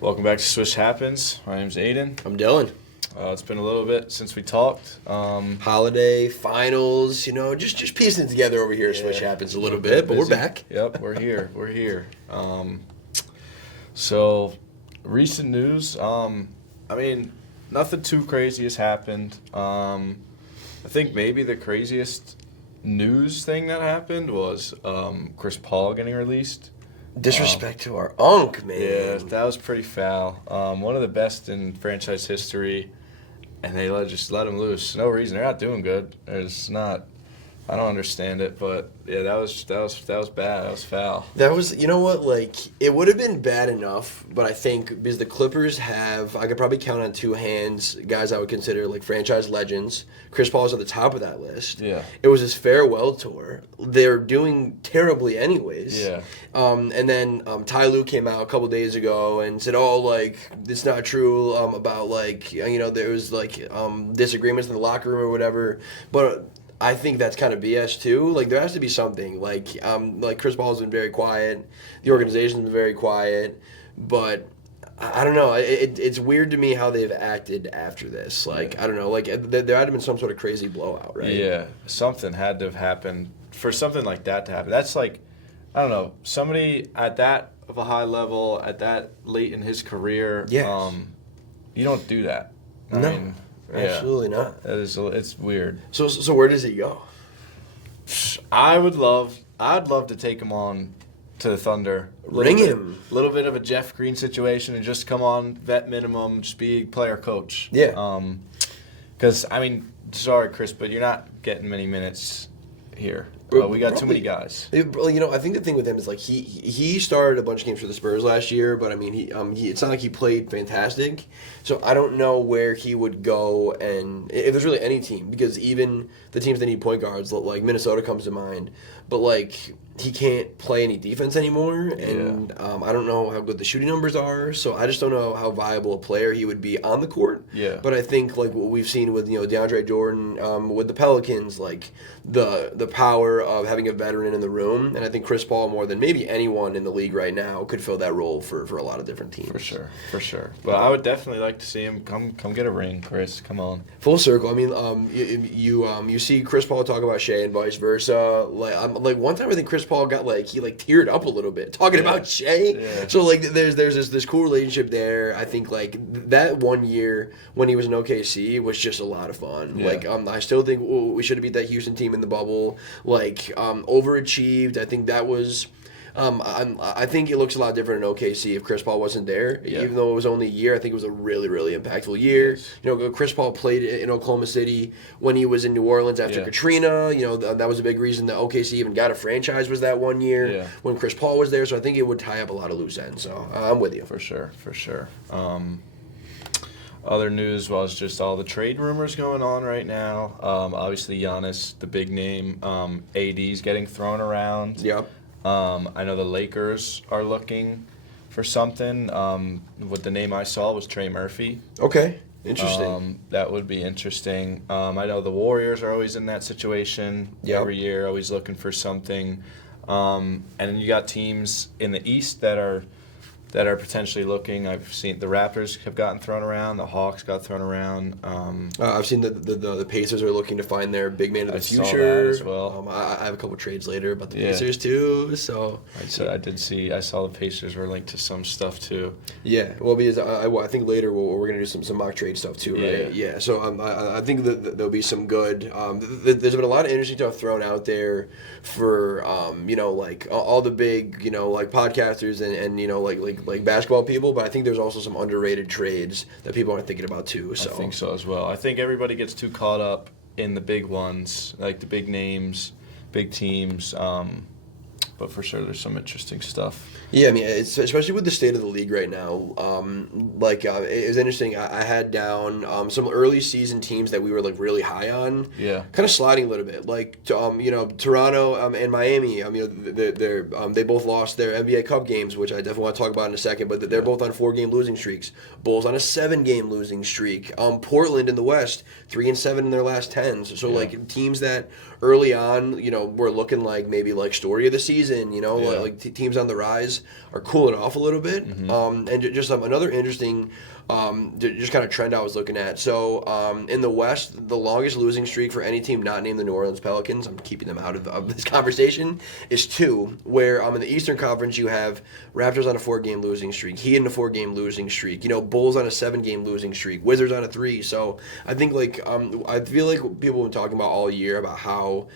Welcome back to Swish Happens. My name's Aiden. I'm Dylan. It's been a little bit since we talked. Holiday, finals, just piecing it together over here. Swish Happens a little bit, but we're back. Yep, we're here. We're here. So, recent news. Nothing too crazy has happened. I think maybe the craziest news thing that happened was Chris Paul getting released. Disrespect to our unk, man. Yeah, that was pretty foul. One of the best in franchise history, and they just let him loose. No reason. They're not doing good. It's not. I don't understand it, but yeah, that was bad. That was foul. That was, it would have been bad enough, but I think because the Clippers I could probably count on two hands guys I would consider like franchise legends. Chris Paul's at the top of that list. Yeah. It was his farewell tour. They're doing terribly anyways. Yeah. And then Ty Lue came out a couple days ago and said, it's not true about there was disagreements in the locker room or whatever, but I think that's kind of BS too. Like there has to be something. Like Chris Paul's been very quiet. The organization's been very quiet. But I don't know. It's weird to me how they've acted after this. I don't know. Like there had to have been some sort of crazy blowout, right? Yeah, something had to have happened for something like that to happen. That's like, I don't know, somebody at that of a high level, at that late in his career. Yes. You don't do that. No. Absolutely not. It's weird. So where does he go? I'd love to take him on to the Thunder. Ring him. A little bit of a Jeff Green situation and just come on vet minimum, just be player coach. Yeah. Because sorry Chris, but you're not getting many minutes here. We got too many guys. I think the thing with him is he started a bunch of games for the Spurs last year, but it's not like he played fantastic. So I don't know where he would go, and if there's really any team, because even the teams that need point guards, like Minnesota comes to mind, but he can't play any defense anymore, and I don't know how good the shooting numbers are, so I just don't know how viable a player he would be on the court. Yeah. But I think what we've seen with DeAndre Jordan with the Pelicans, the power of having a veteran in the room, and I think Chris Paul more than maybe anyone in the league right now could fill that role for a lot of different teams. For sure. But I would definitely like to see him come get a ring, Chris. Come on. Full circle. You see Chris Paul talk about Shea and vice versa. One time I think Chris Paul got he teared up a little bit talking about Shea. Yeah. So there's this cool relationship there. I think that 1 year when he was in OKC was just a lot of fun. Yeah. I still think we should have beat that Houston team in the bubble. Overachieved. I think that was. I think it looks a lot different in OKC if Chris Paul wasn't there. Yeah. Even though it was only a year, I think it was a really, really impactful year. Yes. Chris Paul played in Oklahoma City when he was in New Orleans after Katrina. That was a big reason that OKC even got a franchise was that 1 year when Chris Paul was there. So I think it would tie up a lot of loose ends. So I'm with you. For sure. Other news was just all the trade rumors going on right now. Obviously, Giannis, the big name. AD's getting thrown around. Yep. I know the Lakers are looking for something. What the name I saw was Trey Murphy. Okay. Interesting. That would be interesting. I know the Warriors are always in that situation every year, always looking for something. And then you got teams in the East that are potentially looking. I've seen the Raptors have gotten thrown around. The Hawks got thrown around. I've seen the Pacers are looking to find their big man of the future. Saw that as well. I have a couple trades later about the Pacers too. So I saw the Pacers were linked to some stuff too. Yeah, well, because I think later we're gonna do some mock trade stuff too, right? Yeah. So I think that there'll be some good. There's been a lot of interesting stuff thrown out there for all the big podcasters and like basketball people, but I think there's also some underrated trades that people aren't thinking about too. So I think so as well. I think everybody gets too caught up in the big ones, like the big names, big teams. But for sure, there's some interesting stuff. Yeah, it's especially with the state of the league right now. It was interesting. I had down some early season teams that we were really high on. Yeah. Kind of sliding a little bit. Toronto and Miami. They both lost their NBA Cup games, which I definitely want to talk about in a second. But they're both on 4-game losing streaks. Bulls on a 7-game losing streak. Portland in the West, 3-7 in their last 10. So teams that early on, were looking like maybe story of the season. season, you know, Yeah. like teams on the rise are cooling off a little bit. And just another interesting just kind of trend I was looking at. So in the West, the longest losing streak for any team not named the New Orleans Pelicans, I'm keeping them out of this conversation, is 2. Where in the Eastern Conference you have Raptors on a 4-game losing streak, Heat in a 4-game losing streak, you know, Bulls on a 7-game losing streak, Wizards on a 3. So I think I feel like people have been talking about all year about how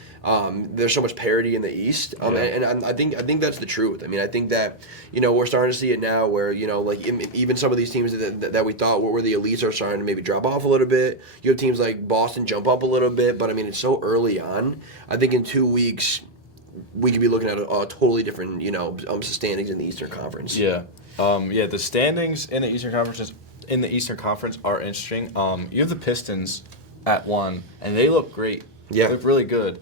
there's so much parity in the East, and I think that's the truth. I mean, I think that, you know, we're starting to see it now where, you know, like even some of these teams that we thought were the elites are starting to maybe drop off a little bit. You have teams like Boston jump up a little bit, but I mean, it's so early on. I think in 2 weeks we could be looking at a totally different, you know, standings in the Eastern Conference. Yeah, the standings in the Eastern Conference are interesting. You have the Pistons at 1, and they look great. Yeah. They look really good.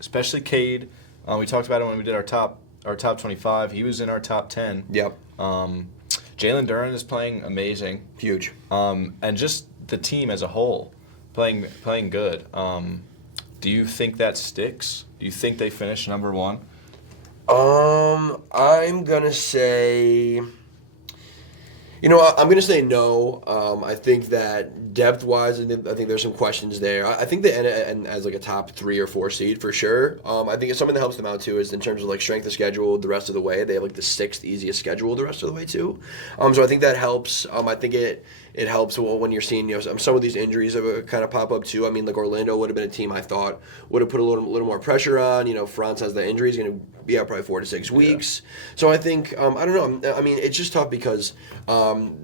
Especially Cade. We talked about it when we did our top 25. He was in our top 10. Yep. Jalen Duren is playing amazing. Huge. And just the team as a whole playing good. Do you think that sticks? Do you think they finish number 1? I'm gonna say, you know, I'm gonna say no. I think that depth-wise, I think there's some questions there. I think they end as like a top 3 or 4 seed for sure. I think it's something that helps them out too is in terms of like strength of schedule the rest of the way. They have like the 6th easiest schedule the rest of the way too. So I think that helps. I think it helps when you're seeing, you know, some of these injuries have kind of pop up too. I mean, like Orlando would have been a team I thought would have put a little more pressure on. You know, Franz has the injury; he's going to be out probably 4 to 6 weeks. So I think I don't know. I mean, it's just tough because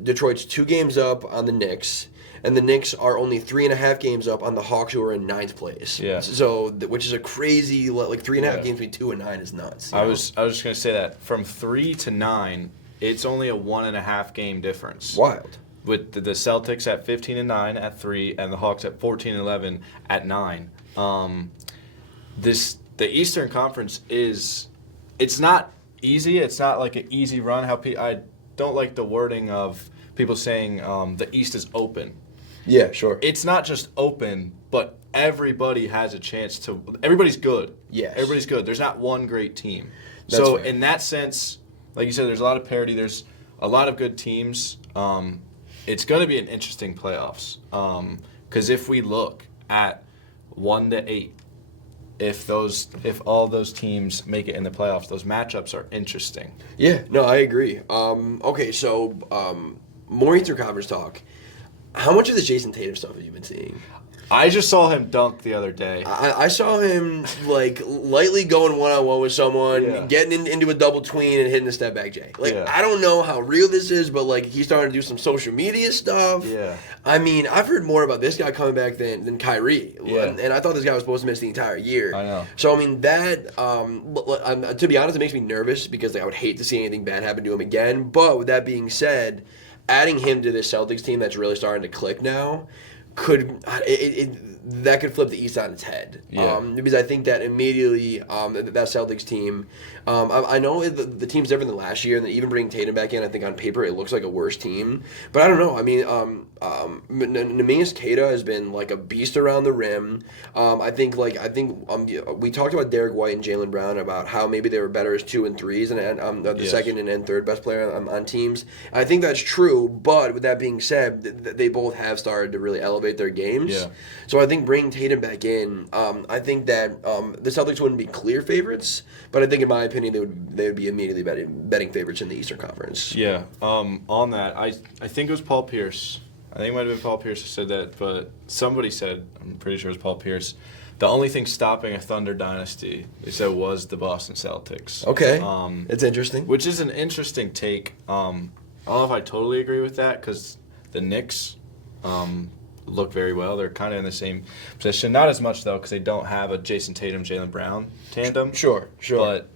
Detroit's 2 games up on the Knicks. And the Knicks are only 3.5 games up on the Hawks, who are in 9th place. Yeah. So, which is a crazy, like 3.5 games between 2 and 9 is nuts. I was just gonna say that from 3 to 9, it's only a 1.5 game difference. Wild. With the Celtics at 15-9 at 3, and the Hawks at 14-11 at 9. The Eastern Conference it's not easy. It's not like an easy run. I don't like the wording of people saying the East is open. Yeah, sure. It's not just open, but everybody has a chance to. Everybody's good. Yes. Everybody's good. There's not one great team. That's so fair. in that sense, like you said, there's a lot of parity. There's a lot of good teams. It's going to be an interesting playoffs. Because if we look at 1 to 8, if all those teams make it in the playoffs, those matchups are interesting. Yeah, no, I agree. Okay, so more Eastern Conference talk. How much of this Jason Tatum stuff have you been seeing? I just saw him dunk the other day. I saw him like lightly going one-on-one with someone, getting into a double tween and hitting a step back J. Like, I don't know how real this is, but like he's starting to do some social media stuff. Yeah. I mean, I've heard more about this guy coming back than Kyrie. Yeah. And I thought this guy was supposed to miss the entire year. I know. So I mean that to be honest, it makes me nervous because like, I would hate to see anything bad happen to him again. But with that being said, adding him to this Celtics team that's really starting to click now that could flip the East on its head. Yeah. Because I think that immediately that Celtics team, I know the team's different than last year, and even bringing Tatum back in, I think on paper it looks like a worse team. But I don't know. I mean, Neemias Queta has been like a beast around the rim. I think we talked about Derek White and Jaylen Brown about how maybe they were better as 2 and 3s and the second and third best player on teams. And I think that's true. But with that being said, they both have started to really elevate their games. Yeah. So I think bringing Tatum back in, I think that the Celtics wouldn't be clear favorites, but I think in my opinion they would be immediately betting favorites in the Eastern Conference. Yeah. On that, I think it was Paul Pierce. I think it might have been Paul Pierce who said that, but somebody said, I'm pretty sure it was Paul Pierce, the only thing stopping a Thunder dynasty, they said, was the Boston Celtics. Okay. It's interesting. Which is an interesting take. I don't know if I totally agree with that because the Knicks look very well. They're kind of in the same position. Not as much, though, because they don't have a Jason Tatum, Jaylen Brown tandem. Sure. But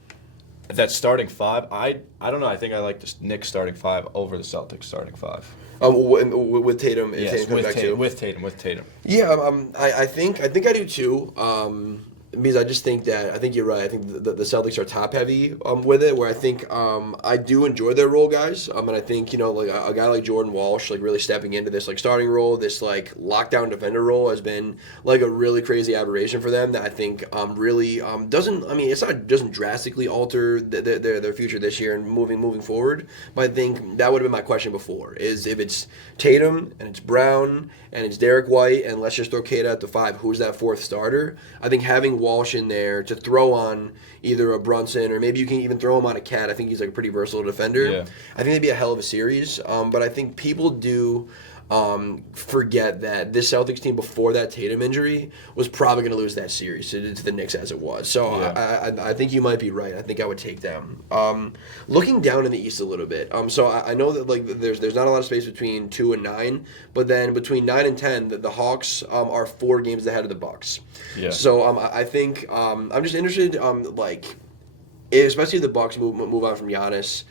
that starting 5, I don't know. I think I like the Knicks starting 5 over the Celtics starting 5. With Tatum, yes, Tatum comes back too. With Tatum. Yeah, I think I do too. because I just think that I think you're right. I think the Celtics are top heavy with it. Where I think I do enjoy their role guys. And I think like a guy like Jordan Walsh like really stepping into this like starting role, this like lockdown defender role has been like a really crazy aberration for them. That I think really doesn't. I mean, doesn't drastically alter their future this year and moving forward. But I think that would have been my question before: is if it's Tatum and it's Brown and it's Derek White and let's just throw Kata at the 5. Who's that fourth starter? I think having Walsh in there to throw on either a Brunson or maybe you can even throw him on a Cat. I think he's like a pretty versatile defender. Yeah. I think that'd be a hell of a series. But I think people do forget that this Celtics team before that Tatum injury was probably going to lose that series to the Knicks as it was. So Yeah. I think you might be right. I think I would take them. Looking down in the East a little bit. So I know that like there's not a lot of space between 2 and 9, but then between 9 and 10, the Hawks are 4 games ahead of the Bucks. Yeah. So I think I'm just interested especially if the Bucks move on from Giannis.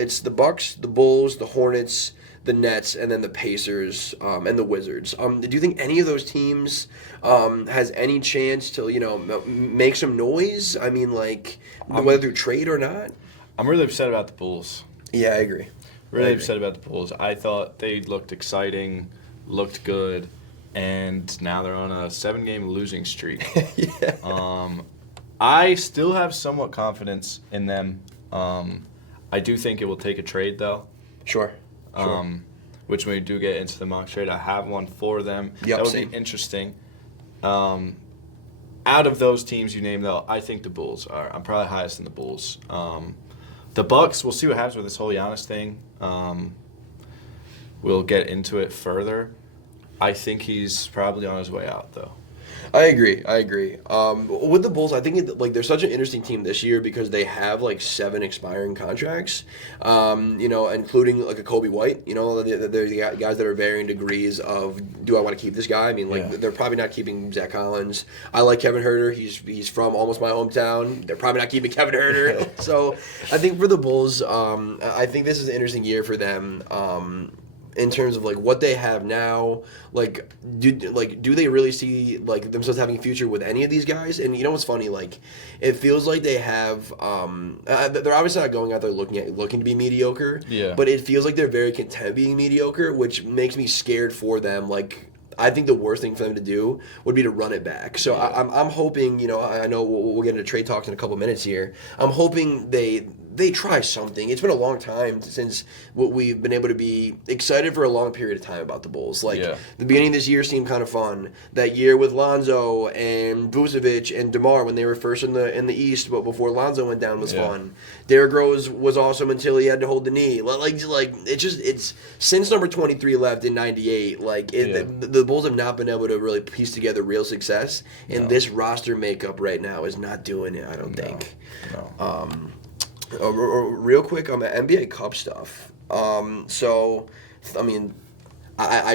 It's the Bucks, the Bulls, the Hornets, the Nets, and then the Pacers and the Wizards. Do you think any of those teams has any chance to make some noise? I mean, like whether through trade or not. I'm really upset about the Bulls. Yeah, I agree. Really upset about the Bulls. I thought they looked exciting, looked good, and now they're on a 7-game losing streak. Yeah. I still have somewhat confidence in them. I do think it will take a trade, though. Sure. Which when we do get into the mock trade, I have one for them. Yep, that would same. be interesting. Out of those teams you named, though, I think the Bulls are. I'm probably highest in the Bulls. The Bucks, we'll see what happens with this whole Giannis thing. We'll get into it further. I think he's probably on his way out, though. I agree. With the Bulls, I think they're such an interesting team this year because they have like 7 expiring contracts, including like a Kobe White. They're the guys that are varying degrees of do I want to keep this guy? I mean, they're probably not keeping Zach Collins. I like Kevin Huerter. He's from almost my hometown. They're probably not keeping Kevin Huerter. So I think for the Bulls, I think this is an interesting year for them. In terms of like what they have now, do they really see like themselves having a future with any of these guys? And you know what's funny? Like, it feels like they have. They're obviously not going out there looking to be mediocre. Yeah. But it feels like they're very content being mediocre, which makes me scared for them. Like, I think the worst thing for them to do would be to run it back. So I'm hoping. I know we'll get into trade talks in a couple minutes here. I'm hoping they try something. It's been a long time since we've been able to be excited for a long period of time about the Bulls. The beginning of this year seemed kind of fun. That year with Lonzo and Vucevic and DeMar when they were first in the East, but before Lonzo went down was fun. Derrick Rose was awesome until he had to hold the knee. It's since number 23 left in '98. The Bulls have not been able to really piece together real success, and this roster makeup right now is not doing it. I don't think. No. Real quick on the NBA Cup stuff. I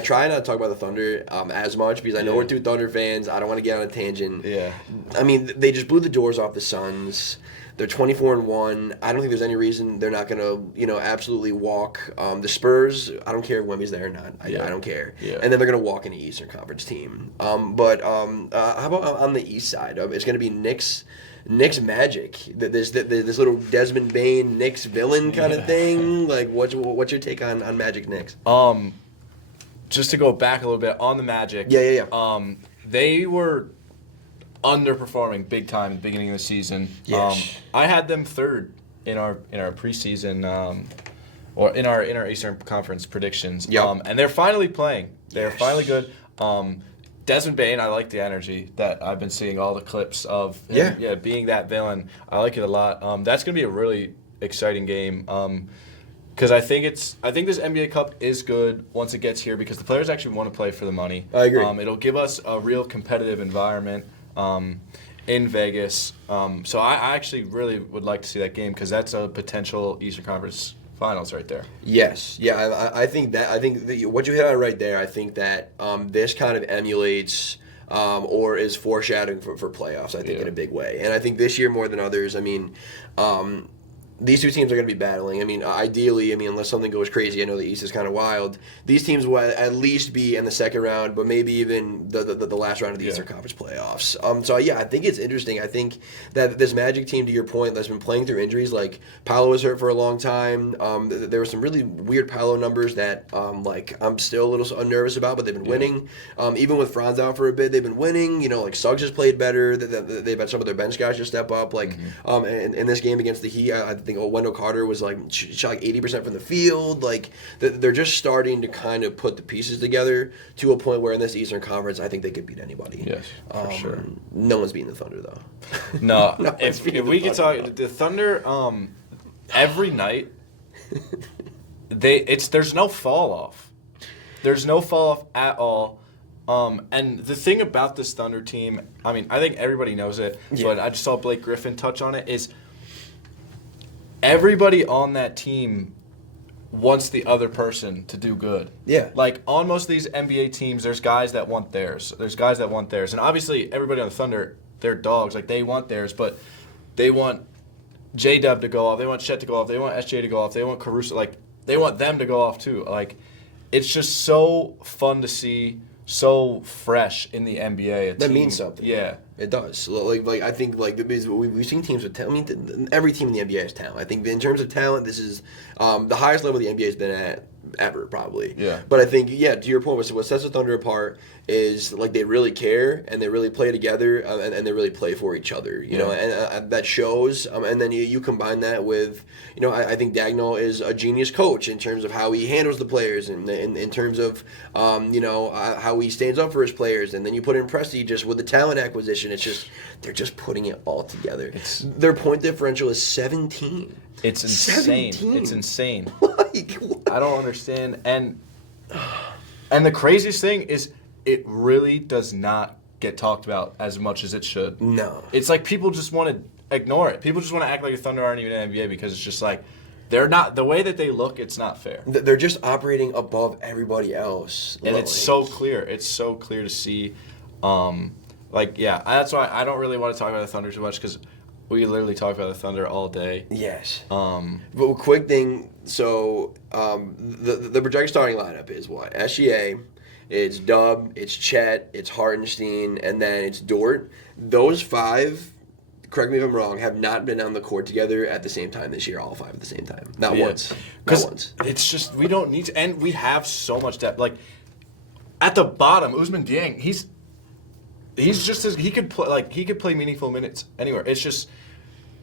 try not to talk about the Thunder as much because I know we're 2 Thunder fans. I don't want to get on a tangent. Yeah. I mean, they just blew the doors off the Suns. They're 24-1. I don't think there's any reason they're not going to, absolutely walk the Spurs. I don't care if Wemby's there or not. I don't care. Yeah. And then they're going to walk an Eastern Conference team. How about on the East side? It's going to be Knicks Magic. This little Desmond Bain Knicks villain kind of thing. Like, what's your take on Magic Knicks? Just to go back a little bit on the Magic. Yeah. They were underperforming big time at the beginning of the season. Yes. I had them 3rd in our preseason or in our Eastern Conference predictions. Yep. And they're finally playing. They're finally good. Desmond Bain, I like the energy that I've been seeing all the clips of him, being that villain. I like it a lot. That's going to be a really exciting game. Because I think this NBA Cup is good once it gets here because the players actually want to play for the money. I agree. It'll give us a real competitive environment in Vegas. So I actually really would like to see that game because that's a potential Eastern Conference Finals right there. Yes. Yeah, I think what you hit on right there, I think that this kind of emulates or is foreshadowing for playoffs, I think, in a big way. And I think this year more than others, I mean, these two teams are going to be battling. I mean, ideally, unless something goes crazy, I know the East is kind of wild. These teams will at least be in the second round, but maybe even the last round of the Eastern Conference playoffs. So yeah, I think it's interesting. I think that this Magic team, to your point, that's been playing through injuries. Like Paolo was hurt for a long time. There were some really weird Paolo numbers that I'm still a little nervous about, but they've been winning. Even with Franz out for a bit, they've been winning. Like Suggs has played better. They've had some of their bench guys just step up. Like in this game against the Heat, I think Wendell Carter was shot 80% from the field. Like they're just starting to kind of put the pieces together to a point where in this Eastern Conference, I think they could beat anybody. Yes, for sure. No one's beating the Thunder though. No, if we could talk the Thunder, every night there's no fall off. There's no fall off at all. And the thing about this Thunder team, I think everybody knows it, but I just saw Blake Griffin touch on it, is everybody on that team wants the other person to do good. Yeah. Like, on most of these NBA teams, there's guys that want theirs. And obviously, everybody on the Thunder, they're dogs. Like, they want theirs, but they want J-Dub to go off. They want Chet to go off. They want SJ to go off. They want Caruso. Like, they want them to go off, too. Like, it's just so fun to see, so fresh in the NBA. That means something. Yeah. It does. Like I think because we've seen teams with talent. Every team in the NBA has talent. I think in terms of talent, this is the highest level the NBA has been at ever, probably. Yeah. But I think, to your point, what sets the Thunder apart is they really care and they really play together and they really play for each other. You know, and that shows. And then you combine that with, I think Dagnall is a genius coach in terms of how he handles the players and in terms of, how he stands up for his players. And then you put in Presti just with the talent acquisition. It's just they're just putting it all together. Their point differential is 17. It's insane. 17. It's insane. Like, what? I don't understand. And the craziest thing is it really does not get talked about as much as it should. No. It's like people just want to ignore it. People just want to act like the Thunder aren't even in the NBA because it's just like they're not, the way that they look, it's not fair. They're just operating above everybody else. And it's so clear. It's so clear to see. That's why I don't really want to talk about the Thunder too much because we literally talk about the Thunder all day. Yes. But a quick thing, so the projected starting lineup is what? SGA, it's Dub, it's Chet, it's Hartenstein, and then it's Dort. Those five, correct me if I'm wrong, have not been on the court together at the same time this year, all five at the same time. Not once. Not once. It's just, we don't need to, and we have so much depth. Like, at the bottom, Ousmane Dieng, he's just as he could play meaningful minutes anywhere. It's just,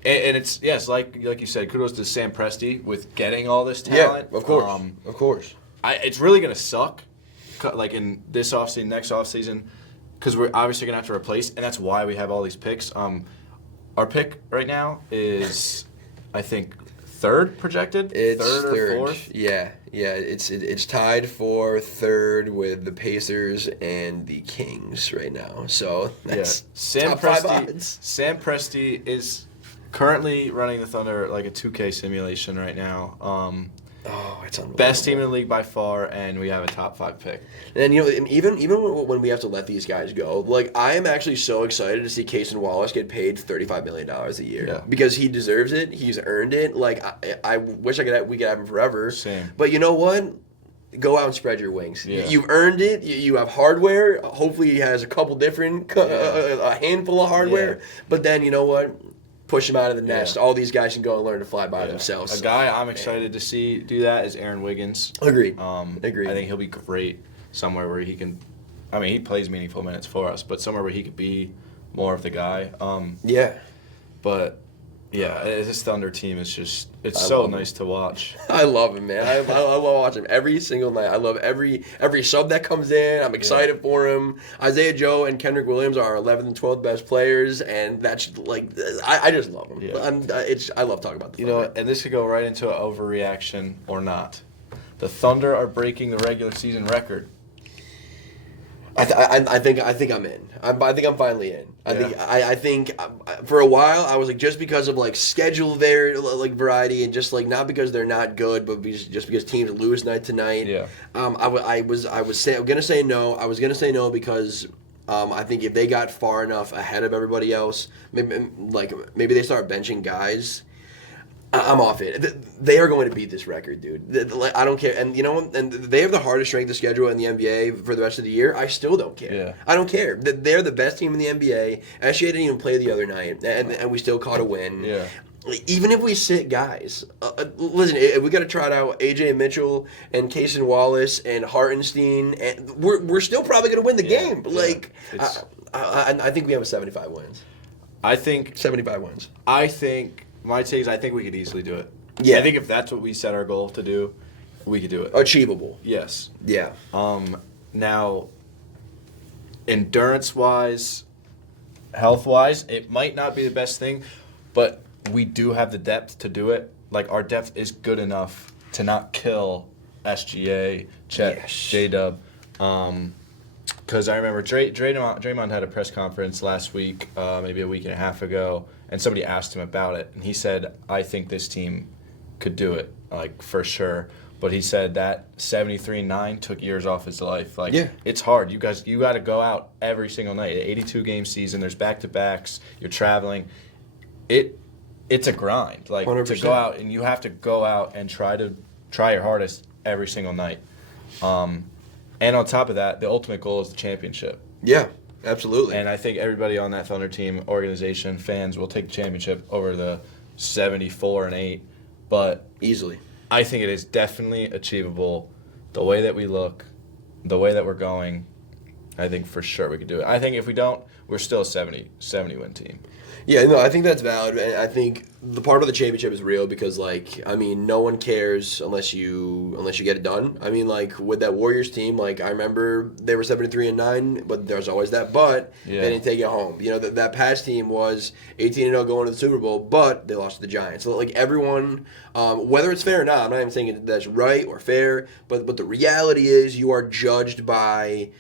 and it's like you said, kudos to Sam Presti with getting all this talent. Yeah, of course, of course. It's really gonna suck, like in this offseason, next offseason, because we're obviously gonna have to replace, and that's why we have all these picks. Our pick right now is, I think, third projected. It's third or fourth. Yeah. It's tied for third with the Pacers and the Kings right now. So that's top five odds. Sam Presti is currently running the Thunder like a 2K simulation right now. It's unbelievable. Best team in the league by far, and we have a top 5 pick. And even when we have to let these guys go, like I am actually so excited to see Cason Wallace get paid $35 million a year because he deserves it. He's earned it. Like I wish we could have him forever. Same. But you know what? Go out and spread your wings. Yeah. You've earned it. You have hardware. Hopefully, he has a couple different, a handful of hardware. Yeah. But then you know what? Push him out of the nest. Yeah. All these guys can go and learn to fly by themselves. A guy I'm excited to see do that is Aaron Wiggins. Agreed. Agreed. I think he'll be great somewhere where he can. I mean, he plays meaningful minutes for us, but somewhere where he could be more of the guy. But this Thunder team is just so nice to watch. I love him, man. I love watching him every single night. I love every sub that comes in. I'm excited for him. Isaiah Joe and Kendrick Williams are our 11th and 12th best players, and that's like I just love them. Yeah. I love talking about the Thunder. And this could go right into an overreaction or not. The Thunder are breaking the regular season record. I think I'm in. I think I'm finally in. I think for a while I was like, just because of like schedule variety and just like not because they're not good, but just because teams lose night to night. Yeah. I was gonna say no. I was gonna say no because I think if they got far enough ahead of everybody else, maybe they start benching guys. I'm off it. They are going to beat this record, dude. I don't care. And you know what? And they have the hardest strength of schedule in the NBA for the rest of the year. I still don't care. Yeah. I don't care. They're the best team in the NBA. SGA didn't even play the other night, and we still caught a win. Yeah. Even if we sit guys, listen, if we got to trot out AJ Mitchell and Cason Wallace and Hartenstein, and we're still probably going to win the game. Like, I think we have a 75 wins. I think 75 wins. I think my take is I think we could easily do it. Yeah. I think if that's what we set our goal to do, we could do it. Achievable. Yes. Yeah. Now, endurance-wise, health-wise, it might not be the best thing, but we do have the depth to do it. Like, our depth is good enough to not kill SGA, Chet, Yes. J-Dub. Because I remember Draymond had a press conference last week, maybe a week and a half ago, and somebody asked him about it, and he said, I think this team could do it, like, for sure. But he said that 73-9 took years off his life. Like, Yeah. It's hard. You got to go out every single night. 82-game season, there's back-to-backs, you're traveling. It's a grind. Like, 100%. to go out, and you have to go out and try your hardest every single night. And on top of that, the ultimate goal is the championship. Yeah, absolutely. And I think everybody on that Thunder team, organization, fans will take the championship over the 74-8. But easily. I think it is definitely achievable. The way that we look, the way that we're going, I think for sure we could do it. I think if we don't, we're still a 70 win team. Yeah, no, I think that's valid. And I think the part of the championship is real because, like, I mean, no one cares unless you get it done. I mean, like, with that Warriors team, like, I remember they were 73-9, but there's always that but. Yeah. They didn't take it home. You know, that past team was 18-0 going to the Super Bowl, but they lost to the Giants. So, like, everyone, whether it's fair or not, I'm not even saying that's right or fair, but the reality is you are judged by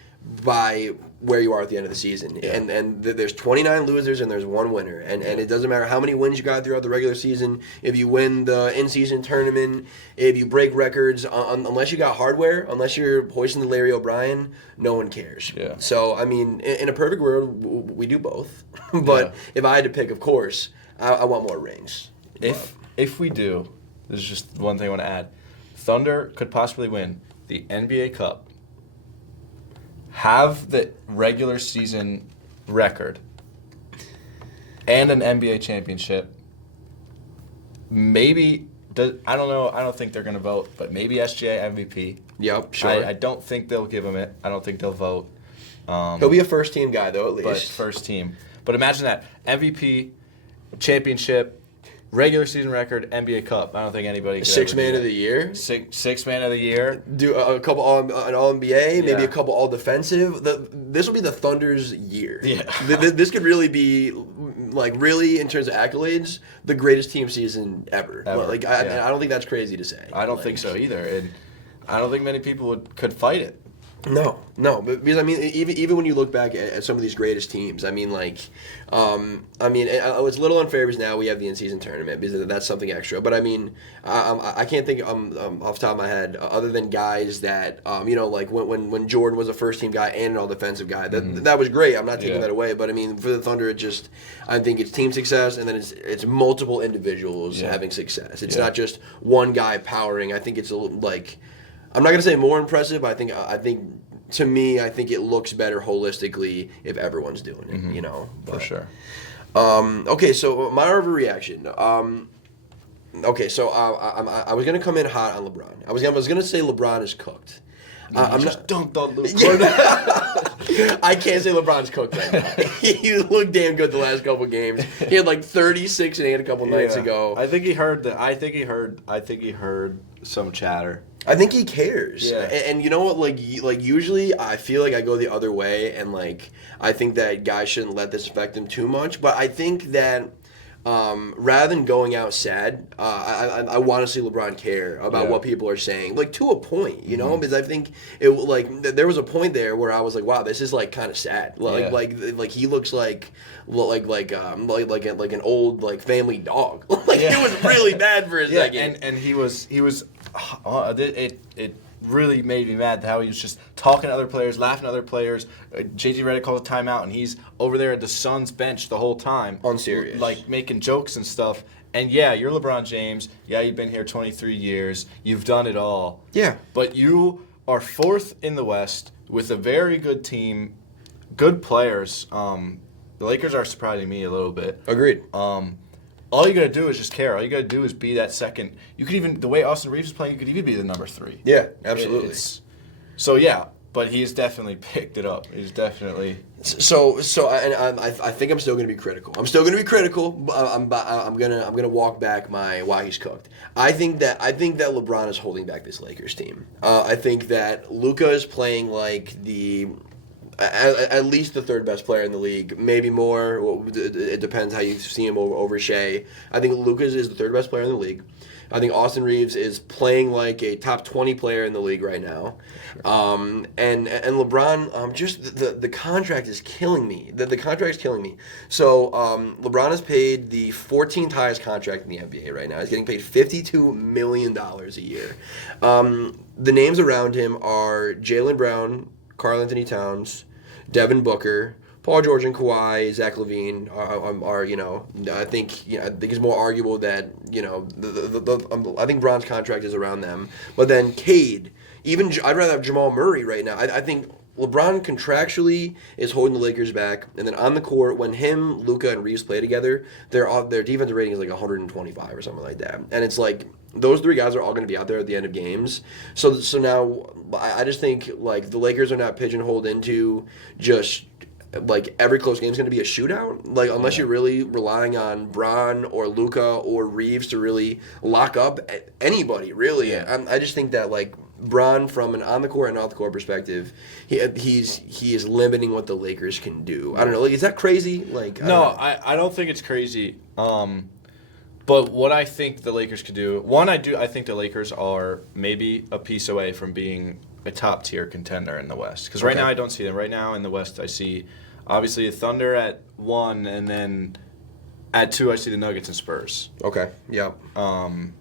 where you are at the end of the season. Yeah. And there's 29 losers and there's one winner. And it doesn't matter how many wins you got throughout the regular season. If you win the in-season tournament, if you break records, unless you got hardware, unless you're hoisting the Larry O'Brien, no one cares. Yeah. So, I mean, in a perfect world, we do both. But if I had to pick, of course, I want more rings. If we do, this is just one thing I want to add. Thunder could possibly win the NBA Cup, have the regular season record, and an NBA championship. Maybe, I don't know, I don't think they're going to vote, but maybe SGA MVP. Yep, sure. I don't think they'll give him it. I don't think they'll vote. He'll be a first-team guy, though, at least. But first team. But imagine that. MVP, championship, regular season record, NBA Cup. I don't think anybody could Six ever do man that. of the year. Six man of the year. Do a couple an All NBA, maybe Yeah. a couple All Defensive. This will be the Thunder's year. Yeah. This could really be, like, really in terms of accolades, the greatest team season ever. Ever, Like, yeah. I don't think that's crazy to say. I don't think so either, and I don't think many people could fight it. No, because I mean, even when you look back at some of these greatest teams, I mean, like, it's a little unfair because now we have the in-season tournament because that's something extra. But I mean, I can't think off the top of my head other than guys that like when Jordan was a first-team guy and an all-defensive guy, that was great. I'm not taking that away, but I mean, for the Thunder, I think it's team success and then it's multiple individuals having success. It's not just one guy powering. I think it's like. I'm not gonna say more impressive. But I think to me, I think it looks better holistically if everyone's doing it. For sure. Okay, so my overreaction. Okay, so I was gonna come in hot on LeBron. I was gonna say LeBron is cooked. I'm just dunked on Luke. I can't say LeBron's cooked right now. He looked damn good the last couple games. He had like 36 and 8 a couple nights ago. I think he heard I think he heard some chatter. I think he cares. Yeah. And you know what? Like usually I feel like I go the other way, and like I think that guys shouldn't let this affect them too much. But I think that rather than going out sad, I want to see LeBron care about what people are saying, like to a point, because I think there was a point there where I was like, wow, this is like kind of sad. Like he looks like an old like family dog. It was really bad for a second. And he was it really made me mad how he was just talking to other players, laughing at other players. JJ Redick called a timeout, and he's over there at the Suns bench the whole time, On serious, like making jokes and stuff. And yeah, you're LeBron James. Yeah, you've been here 23 years. You've done it all. Yeah. But you are fourth in the West with a very good team, good players. The Lakers are surprising me a little bit. Agreed. All you got to do is just care. All you got to do is be that second. You could even, the way Austin Reeves is playing, you could even be the number 3. Yeah, absolutely. So, yeah, but he's definitely picked it up. He's definitely... I think I'm still going to be critical. I'm still going to be critical. But I'm gonna walk back why he's cooked. I think that LeBron is holding back this Lakers team. I think that Luka is playing like at least the third best player in the league, maybe more. It depends how you see him over Shea. I think Luka is the third best player in the league. I think Austin Reeves is playing like a top 20 player in the league right now. And LeBron, just the contract is killing me. The contract is killing me. So LeBron is paid the 14th highest contract in the NBA right now. He's getting paid $52 million a year. The names around him are Jaylen Brown, Karl Anthony Towns, Devin Booker, Paul George and Kawhi, Zach LaVine I think it's more arguable that I think Bron's contract is around them. But then Cade, I'd rather have Jamal Murray right now. I think LeBron contractually is holding the Lakers back, and then on the court, when him, Luka, and Reeves play together, their defensive rating is like 125 or something like that. And it's like those 3 guys are all going to be out there at the end of games. So now I just think like the Lakers are not pigeonholed into just like every close game is going to be a shootout. Like unless you're really relying on Bron or Luka or Reeves to really lock up anybody. Really, I just think that like Bron, from an on the court and off the court perspective, he is limiting what the Lakers can do. I don't know. Like, is that crazy? Like, I don't think it's crazy. But what I think the Lakers could do, I think the Lakers are maybe a piece away from being a top tier contender in the West. Because right now I don't see them. Right now in the West I see obviously the Thunder at 1, and then at 2 I see the Nuggets and Spurs. Okay. Yeah. And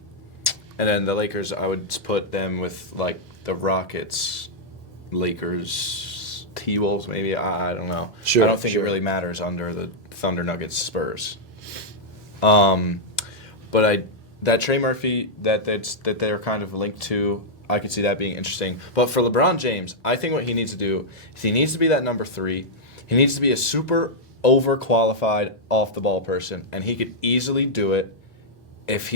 then the Lakers, I would put them with like the Rockets, Lakers, T-Wolves maybe. I don't know. Sure. I don't think it really matters under the Thunder, Nuggets, Spurs. But that Trey Murphy that they're kind of linked to, I could see that being interesting. But for LeBron James, I think what he needs to do is he needs to be that number 3. He needs to be a super overqualified off-the-ball person, and he could easily do it if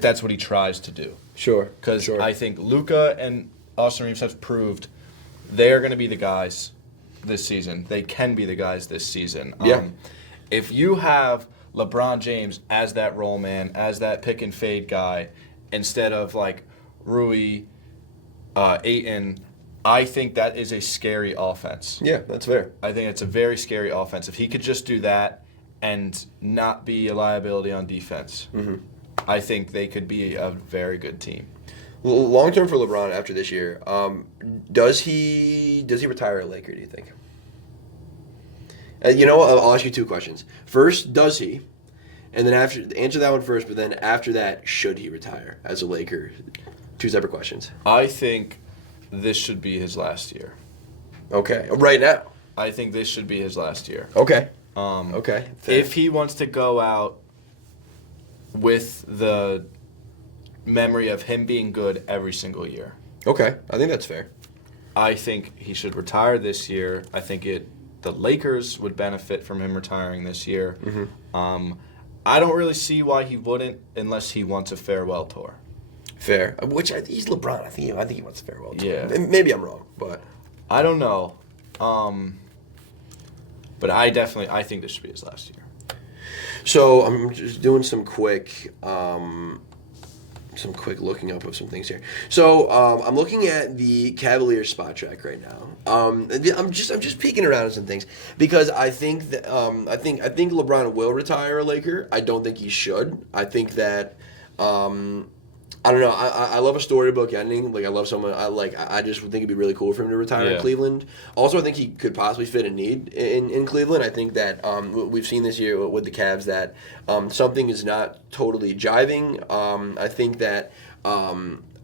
that's what he tries to do. Sure. Because I think Luka and Austin Reeves have proved they are going to be the guys this season. They can be the guys this season. If you have LeBron James as that roll man, as that pick and fade guy, instead of like Rui, Ayton, I think that is a scary offense. Yeah, that's fair. I think it's a very scary offense. If he could just do that and not be a liability on defense, I think they could be a very good team. Long term for LeBron after this year, does he retire a Laker, do you think? I'll ask you 2 questions. First, does he? And then answer that one first, but then after that, should he retire as a Laker? 2 separate questions. I think this should be his last year. Okay. Right now? I think this should be his last year. Okay. Okay. Fair. If he wants to go out with the memory of him being good every single year. Okay. I think that's fair. I think he should retire this year. I think the Lakers would benefit from him retiring this year. I don't really see why he wouldn't unless he wants a farewell tour. Fair. Which he's LeBron. I think he wants a farewell tour. Yeah. Maybe I'm wrong, but I don't know. But I think this should be his last year. So I'm just doing some quick looking up of some things here. So I'm looking at the Cavaliers spot track right now. I'm just peeking around at some things because I think that I think LeBron will retire a Laker. I don't think he should. I think that I don't know. I love a storybook ending. Like I love someone. I just would think it'd be really cool for him to retire in Cleveland. Also, I think he could possibly fit a need in Cleveland. I think that we've seen this year with the Cavs that something is not totally jiving. I think that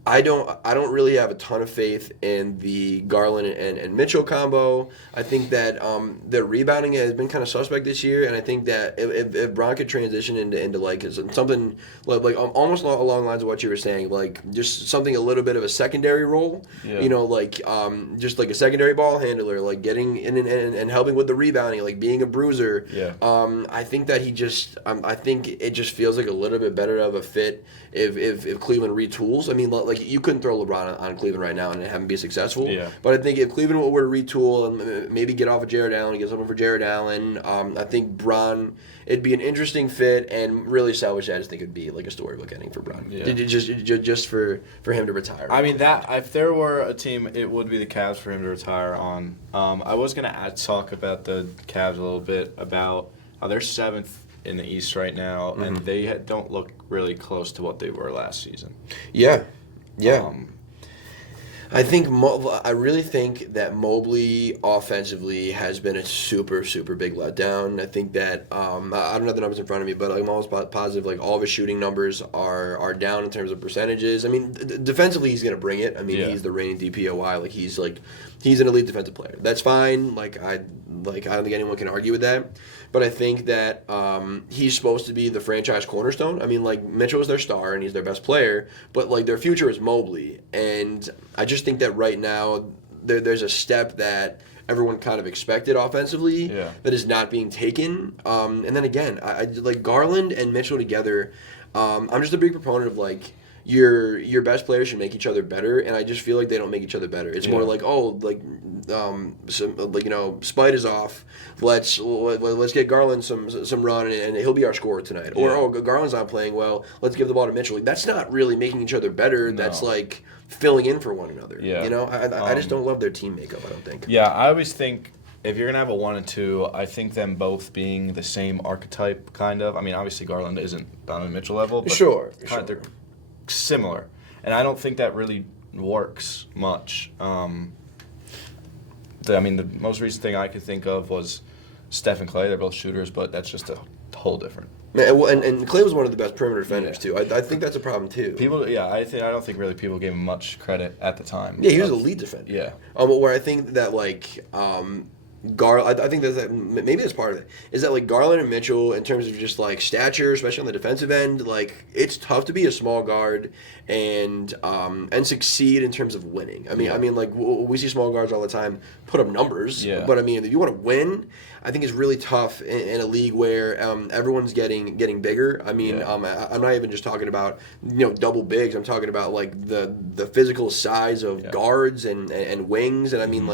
I don't really have a ton of faith in the Garland and Mitchell combo. I think that their rebounding has been kind of suspect this year, and I think that if Bron could transition into like something like almost along the lines of what you were saying, like just something a little bit of a secondary role, like just like a secondary ball handler, like getting in and helping with the rebounding, like being a bruiser. I think that I think it just feels like a little bit better of a fit if Cleveland retools. I mean, like you couldn't throw LeBron on Cleveland right now and have him be successful. But I think if Cleveland were to retool and maybe get off of Jared Allen and get something for Jared Allen, I think Bron, it'd be an interesting fit, and really selfish. I just think it'd be like a storybook ending for Bron. Just for him to retire. I mean, that if there were a team, it would be the Cavs for him to retire on. I was gonna talk about the Cavs a little bit about how they're 7th in the East right now, and they don't look really close to what they were last season. Yeah. I really think that Mobley offensively has been a super, super big letdown. I think that I don't have the numbers in front of me, but I'm almost positive like all of his shooting numbers are down in terms of percentages. I mean, defensively he's going to bring it. I mean, he's the reigning DPOY. He's an elite defensive player. That's fine. I don't think anyone can argue with that. But I think that he's supposed to be the franchise cornerstone. I mean, Mitchell is their star and he's their best player, but their future is Mobley. And I just think that right now there's a step that everyone kind of expected offensively that is not being taken. And then again, I like Garland and Mitchell together. I'm just a big proponent of your best players should make each other better, and I just feel like they don't make each other better. It's more spite is off. Let's get Garland some run, and he'll be our scorer tonight. Or Garland's not playing well. Let's give the ball to Mitchell. That's not really making each other better. No. That's filling in for one another. I just don't love their team makeup. I don't think. Yeah, I always think if you're gonna have a 1 and 2, I think them both being the same archetype, kind of. I mean, obviously Garland isn't Donovan Mitchell level, but they're similar, and I don't think that really works much. The most recent thing I could think of was Steph and Clay. They're both shooters, but that's just a whole different. And Clay was one of the best perimeter defenders too. I think that's a problem too. I don't think really people gave him much credit at the time. Yeah, he was a lead defender. Yeah. Where I think that I think maybe that's part of it. Is that Garland and Mitchell, in terms of just stature, especially on the defensive end, it's tough to be a small guard and succeed in terms of winning. I mean, we see small guards all the time put up numbers. Yeah. But I mean, if you want to win, I think it's really tough in a league where everyone's getting bigger. I mean, I'm not even just talking about double bigs. I'm talking about the physical size of guards and wings. And I mean,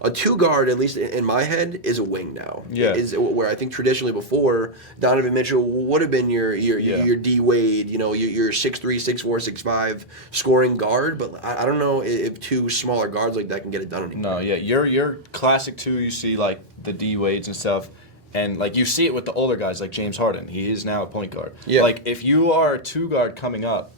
a 2 guard, at least in my head, is a wing now. Yeah. Is where I think traditionally before Donovan Mitchell would have been your D Wade, your 6'3", 6'4", 6'5" scoring guard. But I don't know if 2 smaller guards like that can get it done anymore. No, yeah, your classic 2, you see the D Wades and stuff, and you see it with the older guys like James Harden. He is now a point guard. Yeah. If you are a 2 guard coming up,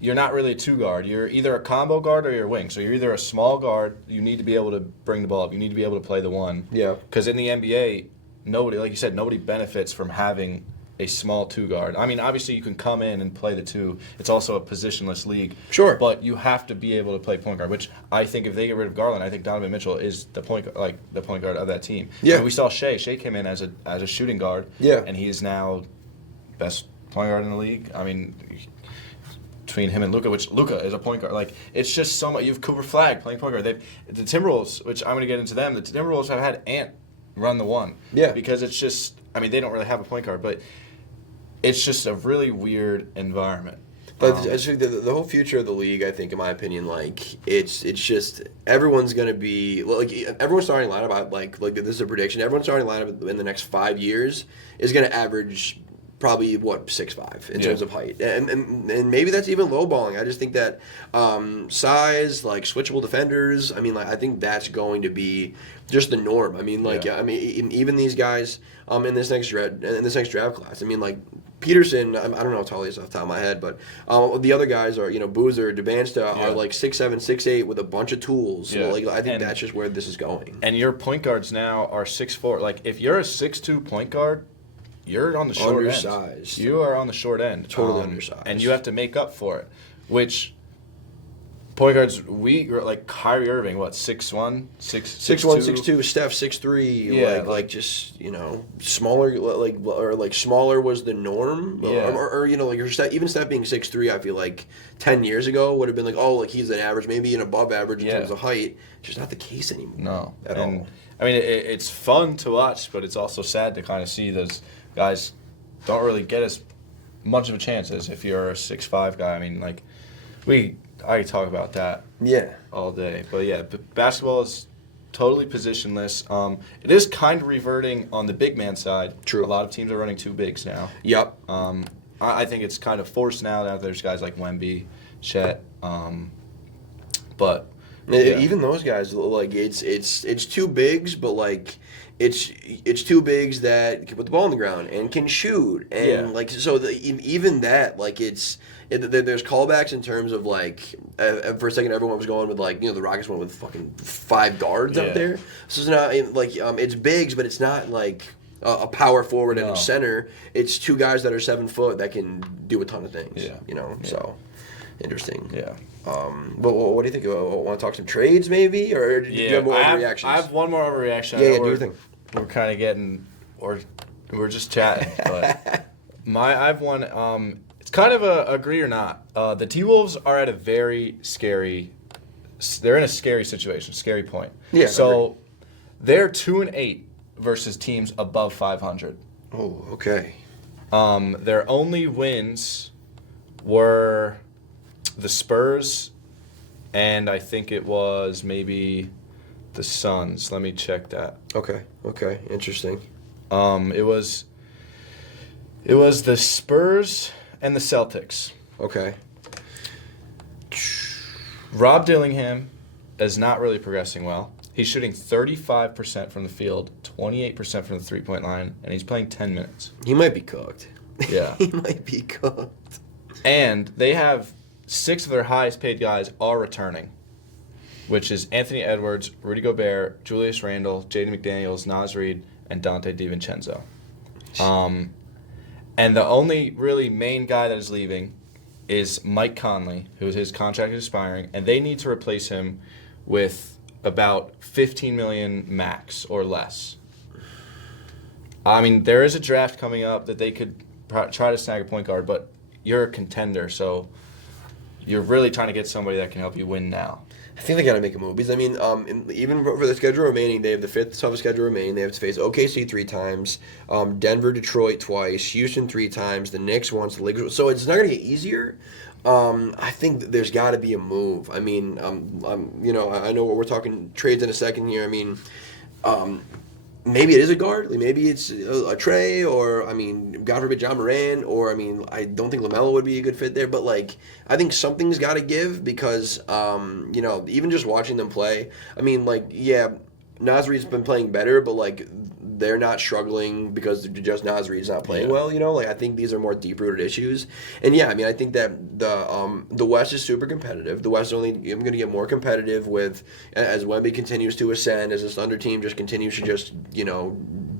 you're not really a 2 guard. You're either a combo guard or you're a wing. So you're either a small guard. You need to be able to bring the ball up. You need to be able to play the 1. Yeah. Because in the NBA, nobody, like you said, nobody benefits from having a small 2 guard. I mean, obviously you can come in and play the 2. It's also a positionless league. Sure. But you have to be able to play point guard, which I think if they get rid of Garland, I think Donovan Mitchell is the point guard of that team. Yeah. And we saw Shea. Shea came in as a shooting guard. Yeah. And he is now best point guard in the league. I mean, between him and Luka, which Luka is a point guard. It's just so much. You have Cooper Flagg playing point guard. The Timberwolves, which I'm going to get into them. The Timberwolves have had Ant run the 1. Yeah. Because it's just, I mean, they don't really have a point guard, but it's just a really weird environment. But I just think the whole future of the league, I think, in my opinion, it's just everyone's going to be everyone's starting lineup. This is a prediction. Everyone's starting lineup in the next 5 years is going to average probably 6'5" in terms of height, and maybe that's even lowballing. I just think that size, switchable defenders. I mean, I think that's going to be just the norm. I mean, even these guys in this next draft class. I mean, Peterson, I don't know how tall he is off the top of my head, but the other guys are, Boozer, Debansta are 6'7", 6'8" with a bunch of tools. Yeah. So, I think that's just where this is going. And your point guards now are 6'4". If you're a 6'2" point guard, you're on the short undersized. End. You are on the short end. Totally undersized. And you have to make up for it, which point guards, like Kyrie Irving, what, 6'1", 6'1", 6'2", Steph 6'3", Yeah, like just smaller, like smaller was the norm, Yeah. or like even Steph being 6'3", I feel like 10 years ago would have been like, oh, like he's an average, maybe an above average in terms of height. It's just not the case anymore. No, at all. I mean, it's fun to watch, but it's also sad to kind of see those guys don't really get as much of a chance as if you're a 6'5" guy. I mean, like I could talk about that all day. But yeah, basketball is totally positionless. It is kind of reverting on the big man side. True. A lot of teams are running two bigs now. Yep. I think it's kind of forced now that there's guys like Wemby, Chet. But yeah. Even those guys, like it's two bigs, but like it's two bigs that can put the ball on the ground and can shoot, and like so even that, like there's callbacks in terms of like for a second everyone was going with like the Rockets went with fucking 5 guards out there, so it's not like it's bigs, but it's not like a power forward and a center. It's two guys that are 7 foot that can do a ton of things. So interesting. Yeah. But what do you think? Want to talk some trades maybe, or do you have more overreactions? I have one more overreaction. Yeah, do your thing. We're kind of getting, or we're just chatting, but I have one. It's kind of a agree or not. The T-Wolves are at a very scary. They're in a scary situation, scary point. Yeah. So they're 2-8 versus teams above 500. Oh, okay. Their only wins were the Spurs, and I think it was maybe the Suns. Let me check that. Okay, interesting. It was the Spurs and the Celtics. Okay. Rob Dillingham is not really progressing well. He's shooting 35% from the field, 28% from the three-point line, and he's playing 10 minutes. He might be cooked. Yeah. He might be cooked. And they have 6 of their highest-paid guys are returning, which is Anthony Edwards, Rudy Gobert, Julius Randle, Jaden McDaniels, Naz Reid, and Dante DiVincenzo. And the only really main guy that is leaving is Mike Conley, his contract is expiring, and they need to replace him with about $15 million max or less. I mean, there is a draft coming up that they could try to snag a point guard, but you're a contender, so you're really trying to get somebody that can help you win now. I think they got to make a move because, I mean, even for the schedule remaining, they have the 5th toughest schedule remaining. They have to face OKC 3 times, Denver, Detroit twice, Houston 3 times, the Knicks once, the Lakers. So it's not going to get easier. I think that there's got to be a move. I mean, I know we're talking trades in a second here. I mean, maybe it is a guard. Like maybe it's a Trey, or I mean, God forbid, John Moran, or I mean, I don't think LaMelo would be a good fit there. But like, I think something's got to give because even just watching them play. I mean, like, yeah, Naz Reid's been playing better, but like they're not struggling because just Naz Reid's not playing well. Like I think these are more deep-rooted issues. And yeah, I mean, I think that the West is super competitive. The West is only going to get more competitive with as Wemby continues to ascend, as this Thunder team just continues to just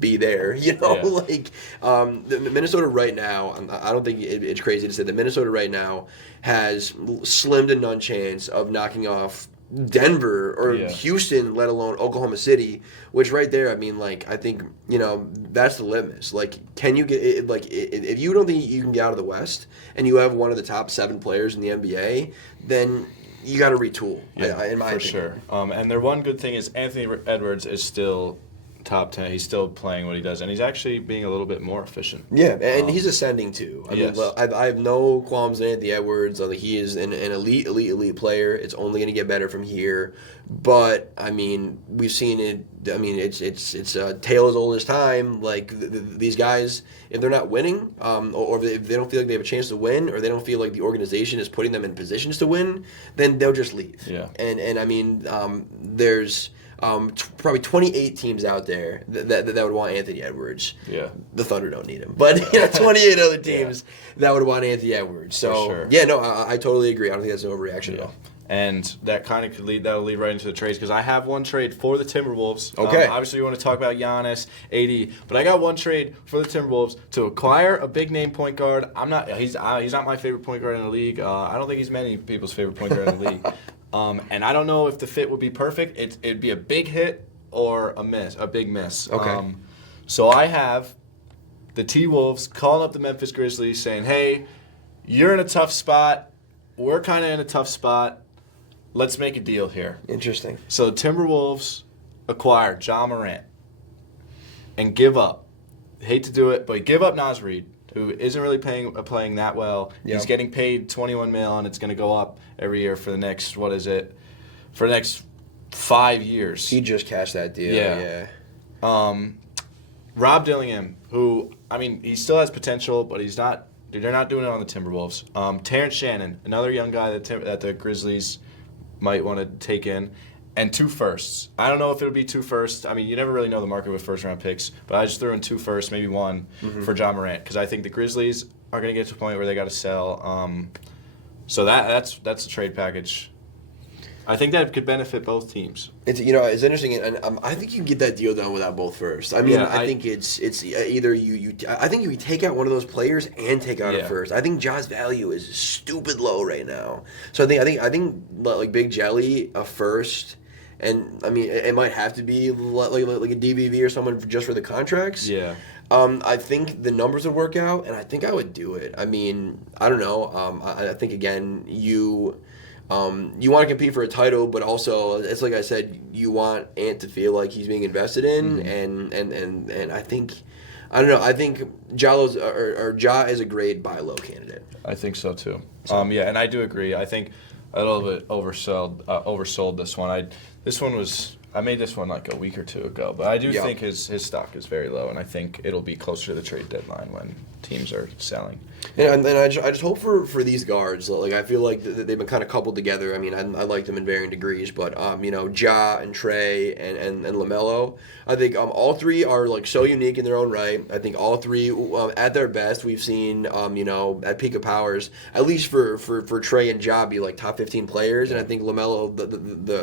be there. Like the Minnesota right now. I don't think it's crazy to say that Minnesota right now has slim to none chance of knocking off Denver or Houston, let alone Oklahoma City, which right there, I mean, like, I think, that's the litmus. Like, can you get it? Like, if you don't think you can get out of the West and you have one of the top 7 players in the NBA, then you got to retool, in my opinion. For sure. And their one good thing is Anthony Edwards is still top 10. He's still playing what he does, and he's actually being a little bit more efficient. Yeah, and he's ascending too. I mean, I have no qualms in Anthony Edwards. He is an elite player. It's only going to get better from here. But I mean, we've seen it. I mean, it's a tale as old as time. Like these guys, if they're not winning, or if they don't feel like they have a chance to win, or they don't feel like the organization is putting them in positions to win, then they'll just leave. Yeah. And I mean, there's probably 28 teams out there that would want Anthony Edwards. Yeah. The Thunder don't need him. But 28 other teams that would want Anthony Edwards. So, for sure. Yeah, no, I totally agree. I don't think that's an overreaction at all. And that kind of that'll lead right into the trades because I have one trade for the Timberwolves. Okay. Obviously, you want to talk about Giannis, AD, but I got one trade for the Timberwolves to acquire a big name point guard. He's not my favorite point guard in the league. I don't think he's many people's favorite point guard in the league. And I don't know if the fit would be perfect. It'd be a big hit or a big miss. Okay. So I have the T-Wolves calling up the Memphis Grizzlies saying, hey, you're in a tough spot. We're kind of in a tough spot. Let's make a deal here. Interesting. So the Timberwolves acquire Ja Morant and give up. Hate to do it, but give up Naz Reid, who isn't really playing that well. Yep. He's getting paid $21 million, and it's going to go up every year for the next, for the next 5 years. He just cashed that deal. Yeah. Rob Dillingham, who, I mean, he still has potential, but he's not. They're not doing it on the Timberwolves. Terrence Shannon, another young guy that the Grizzlies might want to take in, and 2 firsts. I don't know if it'll be 2 firsts. I mean, you never really know the market with first-round picks, but I just threw in 2 firsts, maybe 1 for Ja Morant, because I think the Grizzlies are going to get to a point where they got to sell. So that's a trade package. I think that could benefit both teams. It's it's interesting, and I think you can get that deal done without both first. I mean, Yeah, I think it's either you. I think you take out one of those players and take out a first. I think Ja's value is stupid low right now. So I think like Big Jelly a first, and I mean it might have to be like a DVV or someone just for the contracts. Yeah. I think the numbers would work out, and I think I would do it. I mean, I don't know. I think again you want to compete for a title, but also it's like I said, you want Ant to feel like he's being invested in, and I think, I don't know. I think Ja is a great buy low candidate. I think so too. Yeah, and I do agree. I think a little bit oversold this one. I made this one like a week or 2 ago, but I do think his stock is very low, and I think it'll be closer to the trade deadline when teams are selling. Yeah, and I just hope for these guards. Like I feel like they've been kind of coupled together. I mean, I like them in varying degrees, but Ja and Trey and LaMelo, I think all 3 are like so unique in their own right. I think all 3 at their best we've seen at peak of powers, at least for Trey and Ja, be like top 15 players, and I think LaMelo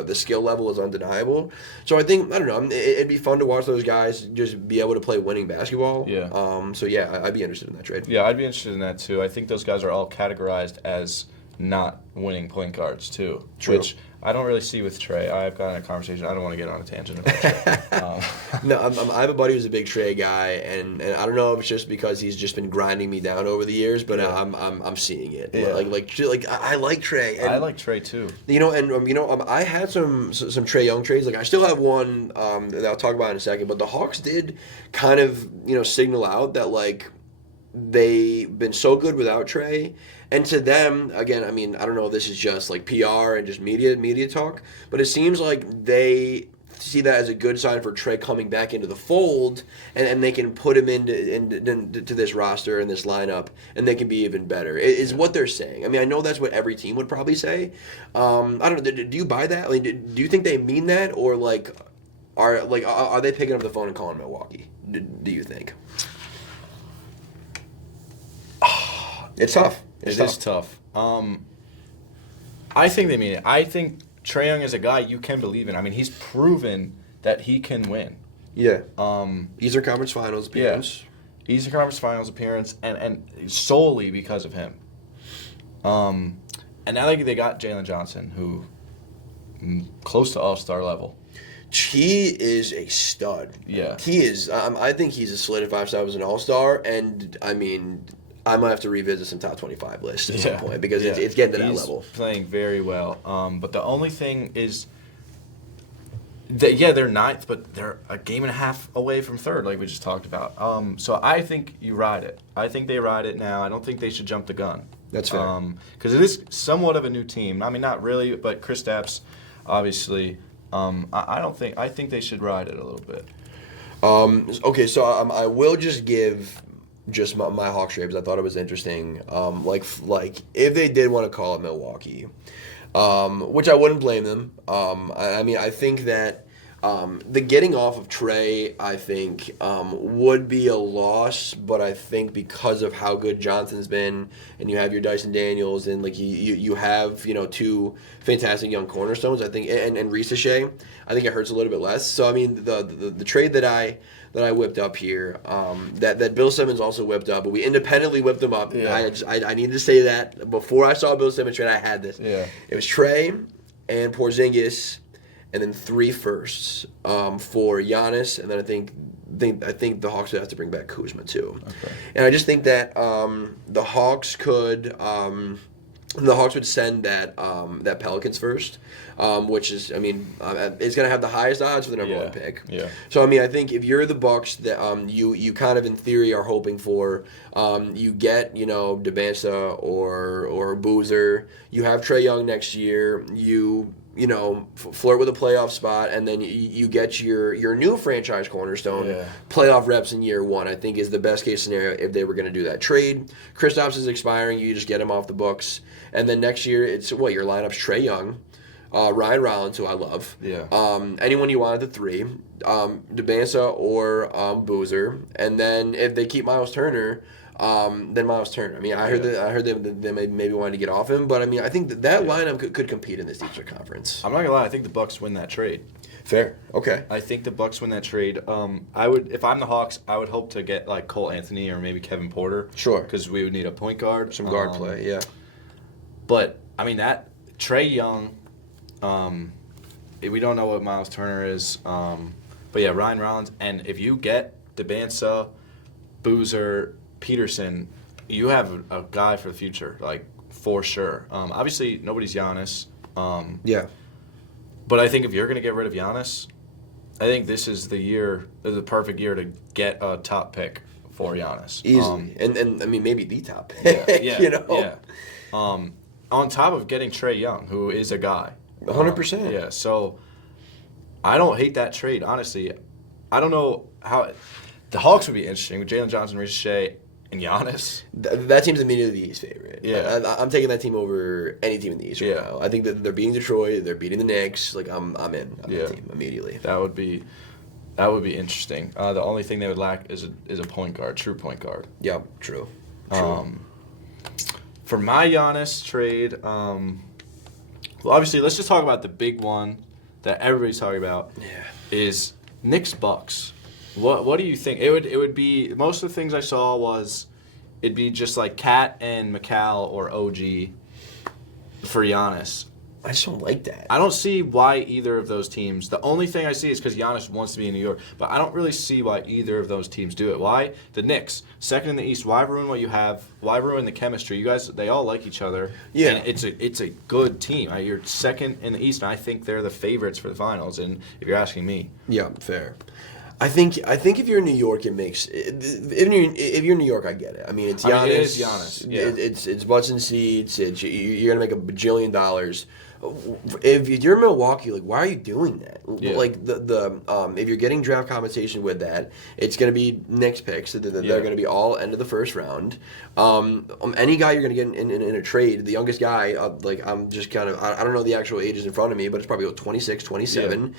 the skill level is undeniable. So I think I don't know. It'd be fun to watch those guys just be able to play winning basketball. Yeah. So yeah, I'd be interested in that trade. Yeah, I'd be interested in that too. I think those guys are all categorized as not winning point guards too. True. Which I don't really see with Trey. I've gotten a conversation. I don't want to get on a tangent about Trey. No, I have a buddy who's a big Trey guy, and I don't know if it's just because he's just been grinding me down over the years, but I'm seeing it. Yeah. Like I like Trey. And, I like Trey too. I had some Trey Young trades. Like I still have one that I'll talk about in a second. But the Hawks did kind of signal out that like they've been so good without Trey. And to them, again, I mean, I don't know if this is just like PR and just media talk, but it seems like they see that as a good sign for Trey coming back into the fold, and they can put him into this roster and this lineup, and they can be even better. Is what they're saying. I mean, I know that's what every team would probably say. I don't know. Do you buy that? Like, do you think they mean that, or like, are they picking up the phone and calling Milwaukee? Do you think? It's tough. It is tough. I think they mean it. I think Trae Young is a guy you can believe in. I mean, he's proven that he can win. Yeah. Eastern Conference Finals appearance. Yeah. Eastern Conference Finals appearance, and solely because of him. And now they got Jalen Johnson, who close to All-Star level. He is a stud. Yeah. He is. I think he's a solidified star as an All-Star, and I mean, I might have to revisit some top 25 lists at some point because it's getting to that level. He's playing very well. But the only thing is, they're ninth, but they're a game and a half away from third, like we just talked about. So I think you ride it. I think they ride it now. I don't think they should jump the gun. That's fair. Because it is somewhat of a new team. I mean, not really, but Kristaps, obviously. I think they should ride it a little bit. Okay, so I will just give my Hawks trade because I thought it was interesting. Like if they did want to call it Milwaukee, which I wouldn't blame them. I mean, I think that the getting off of Trey, I think, would be a loss, but I think because of how good Johnson's been, and you have your Dyson Daniels, and like you have 2 fantastic young cornerstones, I think, and Ricochet, I think it hurts a little bit less. So I mean, the trade that I whipped up here, that Bill Simmons also whipped up, but we independently whipped him up. Yeah. I need to say that before I saw Bill Simmons trade, I had this. Yeah. It was Trey, and Porzingis, and then 3 firsts for Giannis, and then I think the Hawks would have to bring back Kuzma too. Okay. And I just think that the Hawks could. The Hawks would send that Pelicans first, which is, I mean, it's going to have the highest odds for the number 1 pick. Yeah. So, I mean, I think if you're the Bucks, that you kind of in theory are hoping for, you get, DeBansa or Boozer. You have Trae Young next year. You flirt with a playoff spot, and then you get your new franchise cornerstone playoff reps in year 1. I think is the best case scenario if they were going to do that trade. Kristaps is expiring. You just get him off the books. And then next year, it's your lineup's Trae Young, Ryan Rollins, who I love. Yeah. Anyone you want at the 3, DeBansa or Boozer. And then if they keep Miles Turner, then Miles Turner. I mean, I heard they maybe wanted to get off him, but I mean, I think that lineup could compete in this Eastern Conference. I'm not gonna lie. I think the Bucks win that trade. Fair. Okay. I think the Bucks win that trade. I would, if I'm the Hawks, I would hope to get like Cole Anthony or maybe Kevin Porter. Sure. Because we would need a point guard, Some guard play. Yeah. But I mean that Trae Young, we don't know what Miles Turner is, but yeah, Ryan Rollins, and if you get DeBansa, Boozer, Peterson, you have a guy for the future, like for sure. Obviously, nobody's Giannis. Yeah. But I think if you're going to get rid of Giannis, I think this is the perfect year to get a top pick for Giannis. Easily. And I mean, maybe the top pick. Yeah. Yeah. On top of getting Trae Young, who is a guy. 100%. Yeah. So I don't hate that trade, honestly. I don't know how the Hawks would be interesting with Jalen Johnson, Ricochet, and Giannis. That team's immediately the East favorite. Yeah. I'm taking that team over any team in the East right now. I think that they're beating Detroit, they're beating the Knicks. Like I'm in on that team immediately. That would be interesting. The only thing they would lack is a point guard, true point guard. Yeah, true. For my Giannis trade, well, obviously, let's just talk about the big one that everybody's talking about. Yeah. Is Knicks Bucks. What do you think? It would be, most of the things I saw was it'd be just like Cat and McCall or OG for Giannis. I just don't like that. I don't see why either of those teams. The only thing I see is because Giannis wants to be in New York, but I don't really see why either of those teams do it. Why the Knicks, second in the East? Why ruin what you have? Why ruin the chemistry? You guys, they all like each other. Yeah, and it's a good team. You're second in the East, and I think they're the favorites for the finals. And if you're asking me, yeah, fair. I think if you're in New York, it makes. If you're in New York, I get it. I mean, it's Giannis. It is Giannis. Yeah. It's butts and seats. You're gonna make $1 bajillion. If you're in Milwaukee, like, why are you doing that? Yeah. Like if you're getting draft compensation with that, it's going to be Knicks picks. They're going to be all end of the first round. Any guy you're going to get in a trade, the youngest guy, I'm just kind of, I don't know the actual ages in front of me, but it's probably 26, 27.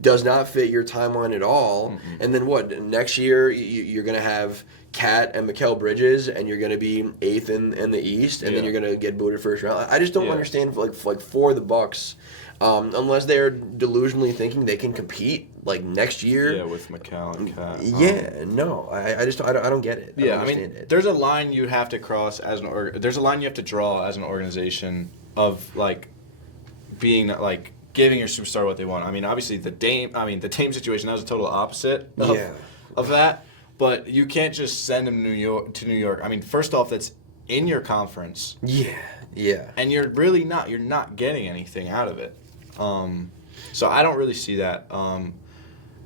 Does not fit your timeline at all. Mm-hmm. And then what? Next year you're going to have Cat and Mikal Bridges, and you're going to be 8th in the East, and then you're going to get booted first round. I just don't understand, for the Bucks, unless they're delusionally thinking they can compete next year. Yeah, with Mikal and Cat. I don't get it. I mean, there's a line you have to cross there's a line you have to draw as an organization of being giving your superstar what they want. I mean, obviously the Dame situation, that was a total opposite of that. But you can't just send him to New York. I mean, first off, that's in your conference. Yeah. And you're not getting anything out of it. So I don't really see that. And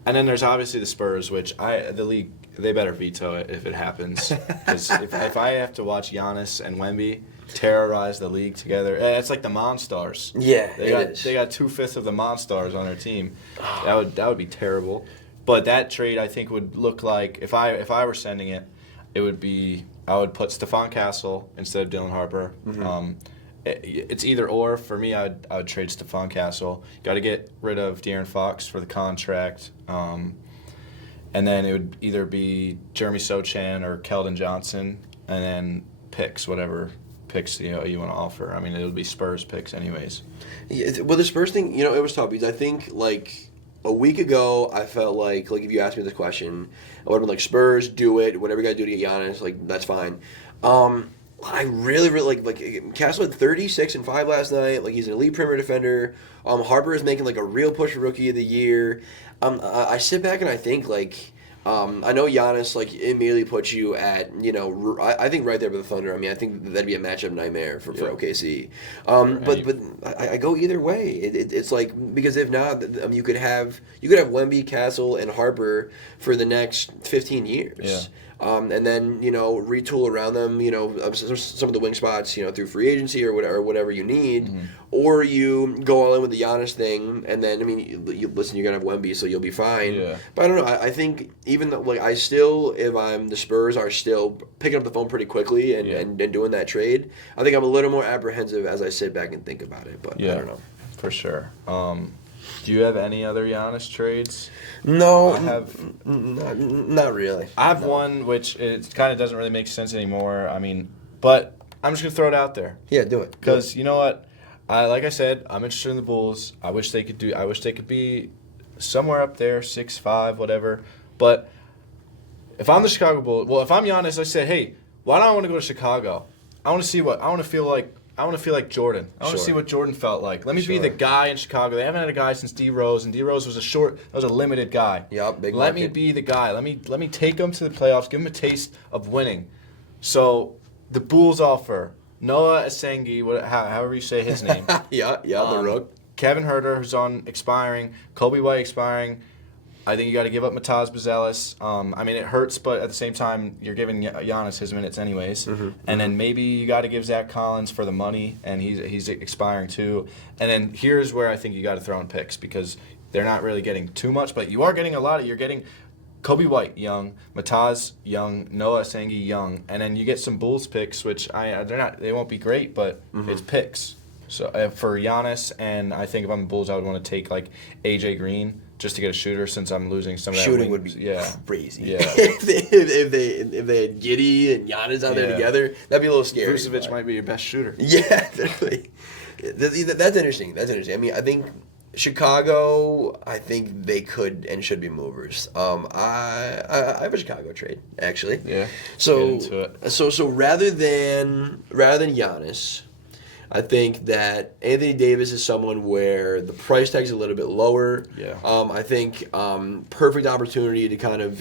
then there's obviously the Spurs, which the league, they better veto it if it happens. Because if I have to watch Giannis and Wemby terrorize the league together, it's like the Monstars. Yeah, they got 2/5 of the Monstars on their team. That would be terrible. But that trade, I think, would look like, if I were sending it, it would be, I would put Stephon Castle instead of Dylan Harper. Mm-hmm. It's either or. For me, I would trade Stephon Castle. Got to get rid of De'Aaron Fox for the contract. And then it would either be Jeremy Sochan or Keldon Johnson, and then picks, whatever picks you want to offer. I mean, it would be Spurs picks anyways. Yeah, well, the Spurs thing, it was tough because I think, a week ago, I felt like if you asked me this question, I would have been Spurs, do it. Whatever you got to do to get Giannis, that's fine. I really like Castle had 36-5 last night. Like he's an elite perimeter defender. Harper is making like a real push for Rookie of the Year. I sit back and I think like. I know Giannis like immediately puts you at I think right there with the Thunder. I mean I think that'd be a matchup nightmare for OKC. But I go either way. It's like because if not, you could have Wemby, Castle, and Harper for the next 15 years. Yeah. And then retool around them, some of the wing spots, through free agency or whatever you need, or you go all in with the Giannis thing, and then listen, you're gonna have Wemby, so you'll be fine. Yeah. But I don't know. I think even though I still, if I'm the Spurs, are still picking up the phone pretty quickly and doing that trade. I think I'm a little more apprehensive as I sit back and think about it. But I don't know. For sure. Do you have any other Giannis trades? No, I have not really. I have one which it kind of doesn't really make sense anymore. I mean, but I'm just gonna throw it out there. Yeah, do it. Because you know what, like I said, I'm interested in the Bulls. I wish they could be somewhere up there, 6'5", whatever. But if I'm the Chicago Bulls, if I'm Giannis, I say, hey, why don't I want to go to Chicago? I want to see what I want to feel like. I want to feel like Jordan. I want to see what Jordan felt like. Let me be the guy in Chicago. They haven't had a guy since D Rose, and D Rose was a limited guy. Yep, big Let market. me be the guy. Let me take them to the playoffs. Give them a taste of winning. So the Bulls offer Noah Asengi, however you say his name. The Rook. Kevin Huerter, who's on expiring. Kobe White expiring. I think you got to give up Mataz Bazelis. I mean, it hurts, but at the same time, you're giving Giannis his minutes anyways. And then maybe you got to give Zach Collins for the money, and he's expiring too. And then here's where I think you got to throw in picks because they're not really getting too much, but you are getting a lot. You're getting Kobe White young, Mataz young, Noah Asengi young, and then you get some Bulls picks, which they won't be great, but it's picks. So for Giannis, and I think if I'm the Bulls, I would want to take like AJ Green. Just to get a shooter, since I'm losing some of that. Shooting would be crazy. Yeah. if they had Giddey and Giannis out there together, that'd be a little scary. Vucevic might be your best shooter. Yeah, definitely. That's interesting. I mean, I think Chicago. I think they could and should be movers. I have a Chicago trade actually. Yeah. So get into it. So rather than Giannis. I think that Anthony Davis is someone where the price tag is a little bit lower. Yeah. I think perfect opportunity to kind of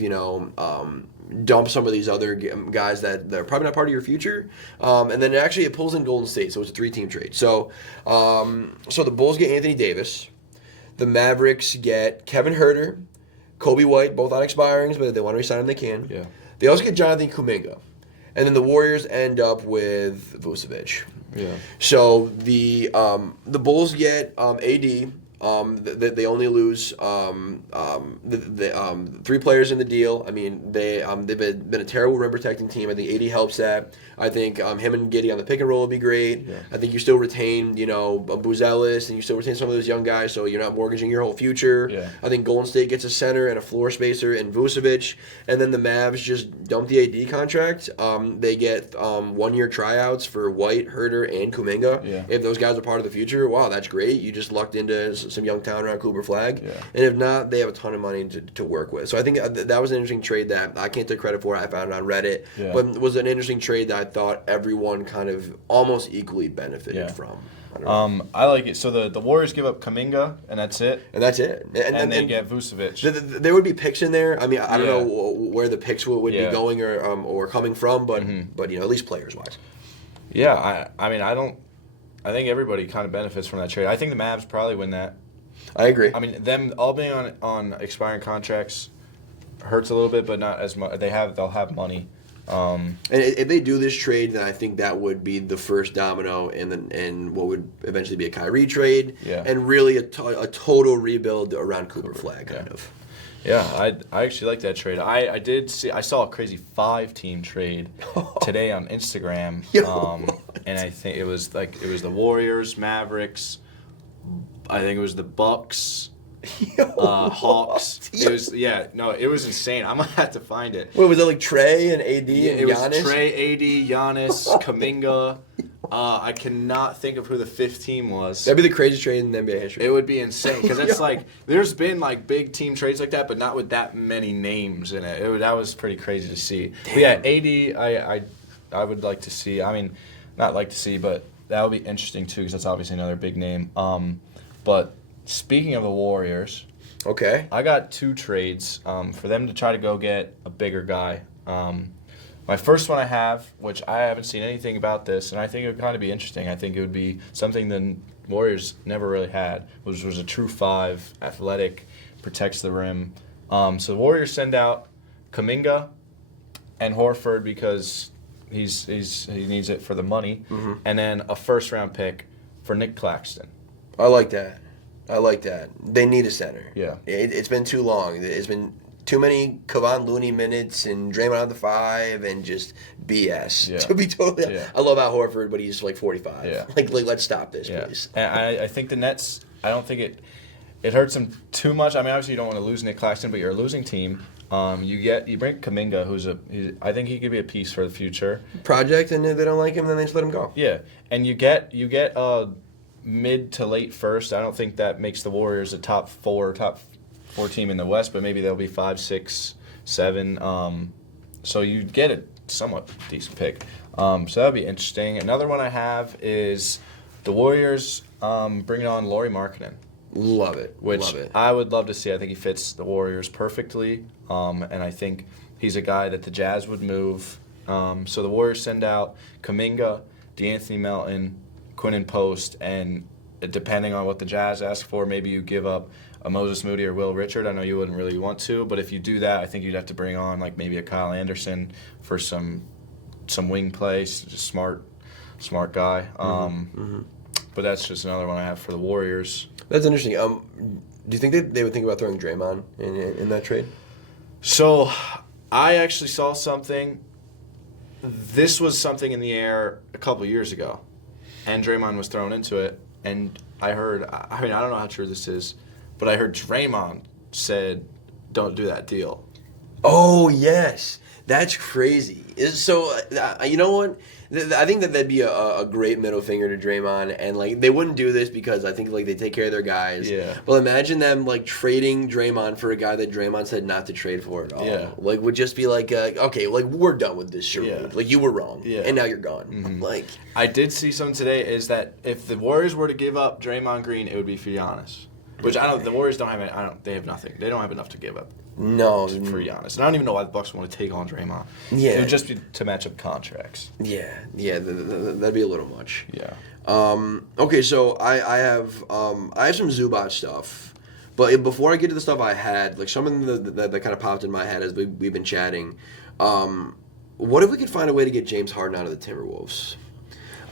dump some of these other guys that are probably not part of your future. And then actually it pulls in Golden State, so it's a 3-team trade. So the Bulls get Anthony Davis. The Mavericks get Kevin Huerter, Kobe White, both on expirings, but if they want to resign them, they can. Yeah. They also get Jonathan Kuminga. And then the Warriors end up with Vucevic. Yeah. So the Bulls get AD. They only lose the 3 players in the deal. I mean, they've been a terrible rim protecting team. I think AD helps that. I think him and Giddey on the pick and roll would be great. Yeah. I think you still retain, Buzelis, and you still retain some of those young guys, so you're not mortgaging your whole future. Yeah. I think Golden State gets a center and a floor spacer in Vucevic, and then the Mavs just dump the AD contract. They get 1-year tryouts for White, Huerter, and Kuminga. Yeah. If those guys are part of the future, wow, that's great. You just lucked into some young talent around Cooper Flag. Yeah. And if not, they have a ton of money to work with. So I think that was an interesting trade that I can't take credit for. I found it on Reddit. Yeah. But it was an interesting trade that I thought everyone kind of almost equally benefited from. I like it. So the Warriors give up Kuminga, and that's it. And that's it. And they get Vucevic. There would be picks in there. I mean, I don't know where the picks would be going or coming from, but at least players wise. Yeah, I think everybody kind of benefits from that trade. I think the Mavs probably win that. I agree. I mean, them all being on expiring contracts hurts a little bit, but not as much. They'll have money. And if they do this trade, then I think that would be the first domino in what would eventually be a Kyrie trade, and really a total rebuild around Cooper Flag, kind of. Yeah, I actually like that trade. I saw a crazy 5-team trade today on Instagram, and I think it was the Warriors, Mavericks. I think it was the Bucks. Hawks. It was insane. I'm gonna have to find it. What was it, like Trey and AD and it Giannis? was Trey, AD, Giannis, Kuminga. I cannot think of who the 5th team was. That'd be the craziest trade in NBA history. It would be insane because it's like there's been like big team trades like that, but not with that many names in it. That was pretty crazy to see. But yeah, AD, would like to see. I mean, not like to see, but that would be interesting too because that's obviously another big name. But speaking of the Warriors, Okay. I got 2 trades for them to try to go get a bigger guy. My first one I have, which I haven't seen anything about this, and I think it would kind of be interesting. I think it would be something the Warriors never really had, which was a true 5, athletic, protects the rim. So the Warriors send out Kuminga and Horford because he needs it for the money, and then a first-round pick for Nick Claxton. I like that. They need a center. Yeah. It's been too long. It's been too many Kevon Looney minutes and Draymond on the 5 and just BS. Yeah. To be totally, Yeah. I love Al Horford, but he's like 45. Yeah. Like let's stop this, Yeah, please. and I think the Nets. I don't think it hurts them too much. I mean, obviously you don't want to lose Nick Claxton, but you're a losing team. You bring Kuminga, I think he could be a piece for the future. Project, and if they don't like him, then they just let him go. Yeah, and you get a mid to late first. I don't think that makes the Warriors a top four team in the West, but maybe they'll be 5, 6, 7. So you get a somewhat decent pick. So that'd be interesting. Another one I have is the Warriors bringing on Lauri Markkanen. Love it. Which Love it. I would love to see. I think he fits the Warriors perfectly, and I think he's a guy that the Jazz would move. So the Warriors send out Kuminga, DeAnthony Melton, Quinnen Post, and depending on what the Jazz ask for, maybe you give up a Moses Moody or Will Richard. I know you wouldn't really want to, but if you do that, I think you'd have to bring on like maybe a Kyle Anderson for some wing play. Just smart guy. But that's just another one I have for the Warriors. That's interesting. Do you think they would think about throwing Draymond in that trade? So, I actually saw something. This was something in the air a couple years ago, and Draymond was thrown into it. And I heard, I mean, I don't know how true this is, but I heard Draymond said, "Don't do that deal." Oh yes, that's crazy. So you know what? I think that'd be a great middle finger to Draymond, and like they wouldn't do this because I think like they take care of their guys. Yeah. Well, imagine them like trading Draymond for a guy that Draymond said not to trade for at all. Yeah. Like would just be like, okay, like we're done with this charade. Yeah. Like you were wrong, Yeah. and now you're gone. Like I did see something today is that if the Warriors were to give up Draymond Green, it would be for Giannis. Which I don't. The Warriors don't have. They have nothing. They don't have enough to give up no, for Giannis. And I don't even know why the Bucks want to take on Draymond. Yeah. It would just be to match up contracts. yeah, that'd be a little much. Yeah. Okay, so I have some Zubac stuff, but before I get to the stuff I had, like something that kind of popped in my head as we've been chatting. What if we could find a way to get James Harden out of the Timberwolves?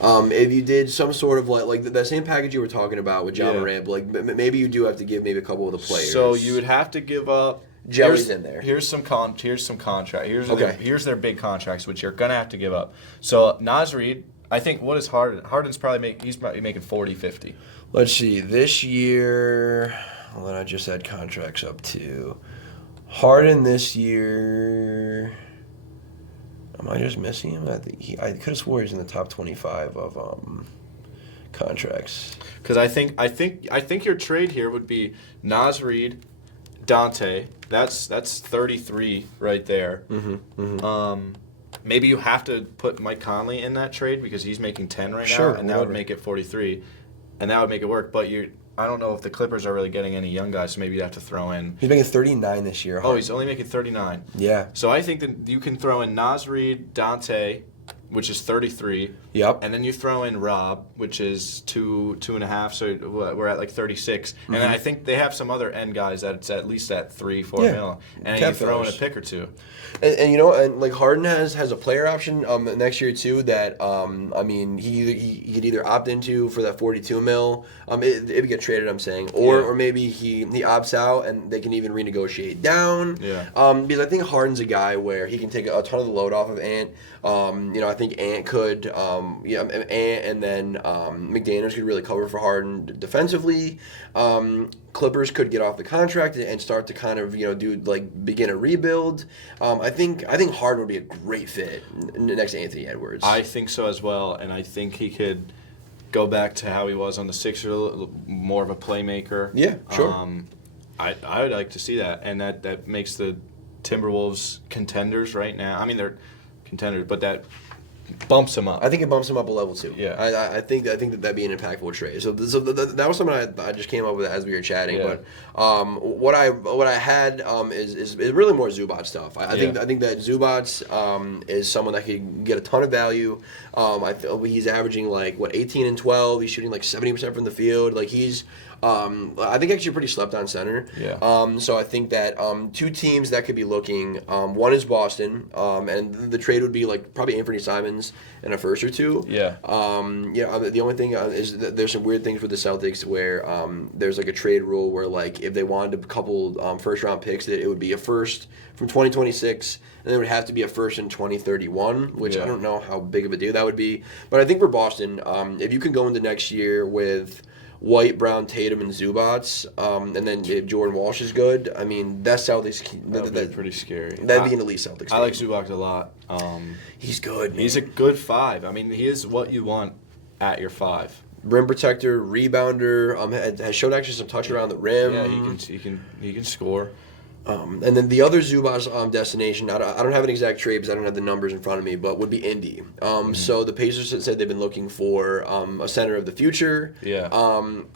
If you did some sort of like that same package you were talking about with John Morant, like maybe you do have to give maybe a couple of the players. So you would have to give up. Jelly's in there. Here's some contract. Okay. Here's their big contracts, which you're gonna have to give up. So Naz Reid, I think what is Harden? Harden's probably making 40, 50. Let's see. This year, well, then I just had contracts up to Harden this year. Am I just missing him? I could have swore he's in the top 25 of contracts. Because I think your trade here would be Naz Reid, Dante. That's 33 right there. Maybe you have to put Mike Conley in that trade because he's making 10 right now, and that would make it 43, and that would make it work. But I don't know if the Clippers are really getting any young guys, so maybe you'd have to throw in. He's making 39 this year. Oh, he's only making 39. Yeah. So I think that you can throw in Naz Reid, Dante, which is 33. Yep. And then you throw in Rob, which is 2.5. So we're at like 36. And then I think they have some other end guys that's at least at 3-4 mil. And then you throw in a pick or two. And you know, and like Harden has a player option next year too that I mean he could either opt into for that 42 mil if he get traded, I'm saying, or maybe he opts out and they can even renegotiate down. Yeah. Because I think Harden's a guy where he can take a ton of the load off of Ant. You know, I think Ant could Ant and then McDaniels could really cover for Harden defensively. Clippers could get off the contract and start to kind of begin a rebuild. I think Harden would be a great fit next to Anthony Edwards. I think so as well, and I think he could go back to how he was on the Sixers, more of a playmaker. Yeah, sure. I would like to see that, and that makes the Timberwolves contenders right now. I mean, they're contenders, but that bumps him up. I think it bumps him up a level too. Yeah. I think that'd be an impactful trade. So that was something I just came up with as we were chatting. Yeah. But what I had is really more Zubac stuff. I think that Zubac is someone that could get a ton of value. I feel he's averaging like 18 and 12. He's shooting like 70% from the field. Like he's I think actually pretty slept on center. Yeah. So I think that two teams that could be looking. One is Boston, and the trade would be like probably Anthony Simons and a first or two. Yeah. The only thing is that there's some weird things with the Celtics where there's like a trade rule where like if they wanted a couple first round picks, that it would be a first from 2026. And it would have to be a first in 2031, which I don't know how big of a deal that would be. But I think for Boston, if you can go into next year with White, Brown, Tatum, and Zubac, and then if Jordan Walsh is good, I mean, that Celtics... That would be pretty scary. That'd be an elite Celtics team. I like Zubac a lot. He's good, man. He's a good 5. I mean, he is what you want at your 5. Rim protector, rebounder, has showed actually some touch around the rim. Yeah, he can score. And then the other Zubac destination, I don't have an exact trade because I don't have the numbers in front of me, but would be Indy. So the Pacers said they've been looking for a center of the future. Yeah.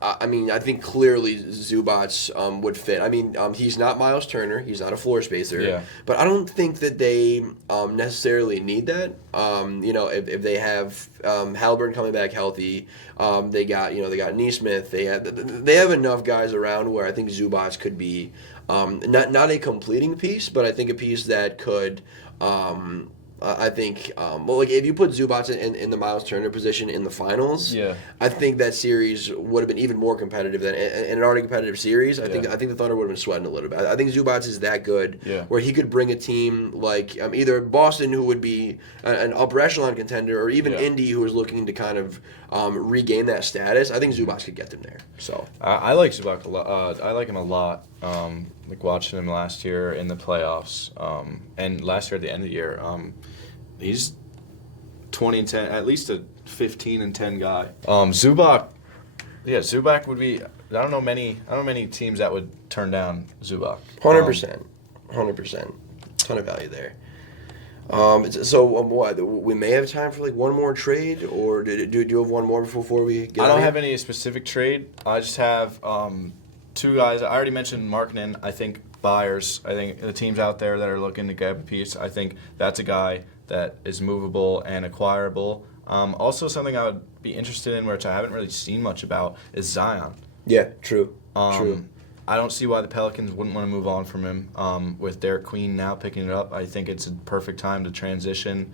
I mean, I think clearly Zubac would fit. I mean, he's not Miles Turner. He's not a floor spacer. Yeah. But I don't think that they necessarily need that. If they have Halliburton coming back healthy, they got Nesmith. They have enough guys around where I think Zubac could be. Not a completing piece, but I think a piece that could, like if you put Zubac in the Miles Turner position in the finals, I think that series would have been even more competitive than in an already competitive series. I think the Thunder would have been sweating a little bit. I think Zubac is that good, where he could bring a team like either Boston, who would be an upper echelon contender, or even Indy, who is looking to kind of regain that status. I think Zubac could get them there. So I like Zubac a lot. I like him a lot. Like watching him last year in the playoffs, and last year at the end of the year, he's 20 and 10, at least a 15 and 10 guy. Zubac would be. I don't know many teams that would turn down Zubac. 100%, ton of value there. What we may have time for like one more trade, or do you have one more before we get? I don't have any specific trade. I just have two guys. I already mentioned Markkanen. I think buyers. I think the teams out there that are looking to get a piece. I think that's a guy that is movable and acquirable. Also, something I would be interested in, which I haven't really seen much about, is Zion. Yeah, true. True. I don't see why the Pelicans wouldn't want to move on from him. With Derek Queen now picking it up, I think it's a perfect time to transition.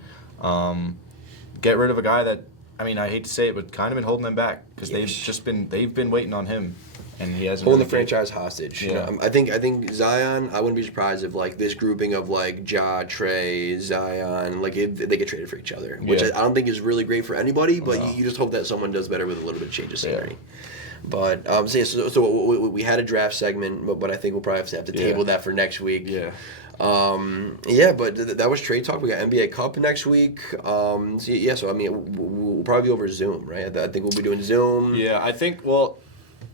Get rid of a guy that, I mean, I hate to say it, but kind of been holding them back because they've been waiting on him, and he hasn't holding really the franchise hostage. Yeah. I think Zion. I wouldn't be surprised if like this grouping of like Ja, Trey, Zion, like if they get traded for each other, which I don't think is really great for anybody. But you just hope that someone does better with a little bit of change of scenery. Yeah. But so we had a draft segment, but I think we'll probably have to table that for next week. Yeah. But that was trade talk. We got NBA Cup next week. So I mean, we'll probably be over Zoom, right? I think we'll be doing Zoom. Yeah, I think. Well,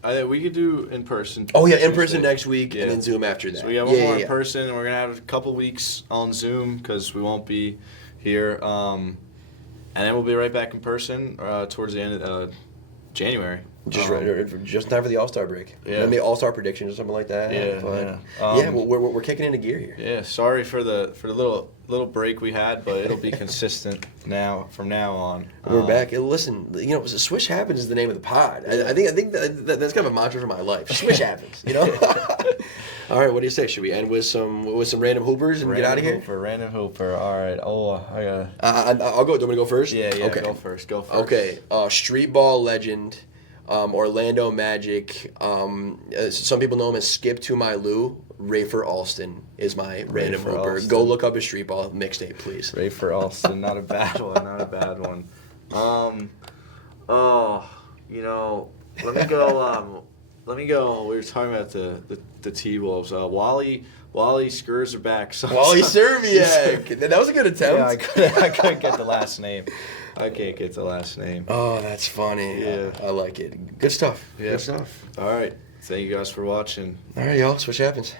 I think we could do in person. Oh yeah, in person next week, and then Zoom after that. So we have one more in person, and we're gonna have a couple weeks on Zoom because we won't be here, and then we'll be right back in person towards the end of January. Just in time for the All-Star break. Yeah. Maybe All-Star predictions or something like that. We're kicking into gear here. Yeah, sorry for the little break we had, but it'll be consistent from now on. We're back. Listen, Swish Happens is the name of the pod. I think that's kind of a mantra for my life. Swish Happens, All right, what do you say? Should we end with some random hoopers and get out of here? Random hooper. All right. I'll go. Do you want me to go first? Yeah. Okay. Go first. Okay. Street ball legend. Orlando Magic. Some people know him as Skip to My Lou. Rafer Alston is my random hooper. Alston. Go look up his street ball mixtape, please. Rafer Alston, not a bad one. Not a bad one. Let me go. We were talking about the T-Wolves. Wally Skurs are back. Wally Serviak. That was a good attempt. Yeah, I couldn't get the last name. I can't get the last name. Oh, that's funny. Yeah. I like it. Good stuff. Yeah. Good stuff. All right. Thank you guys for watching. All right, y'all. Swish Happens.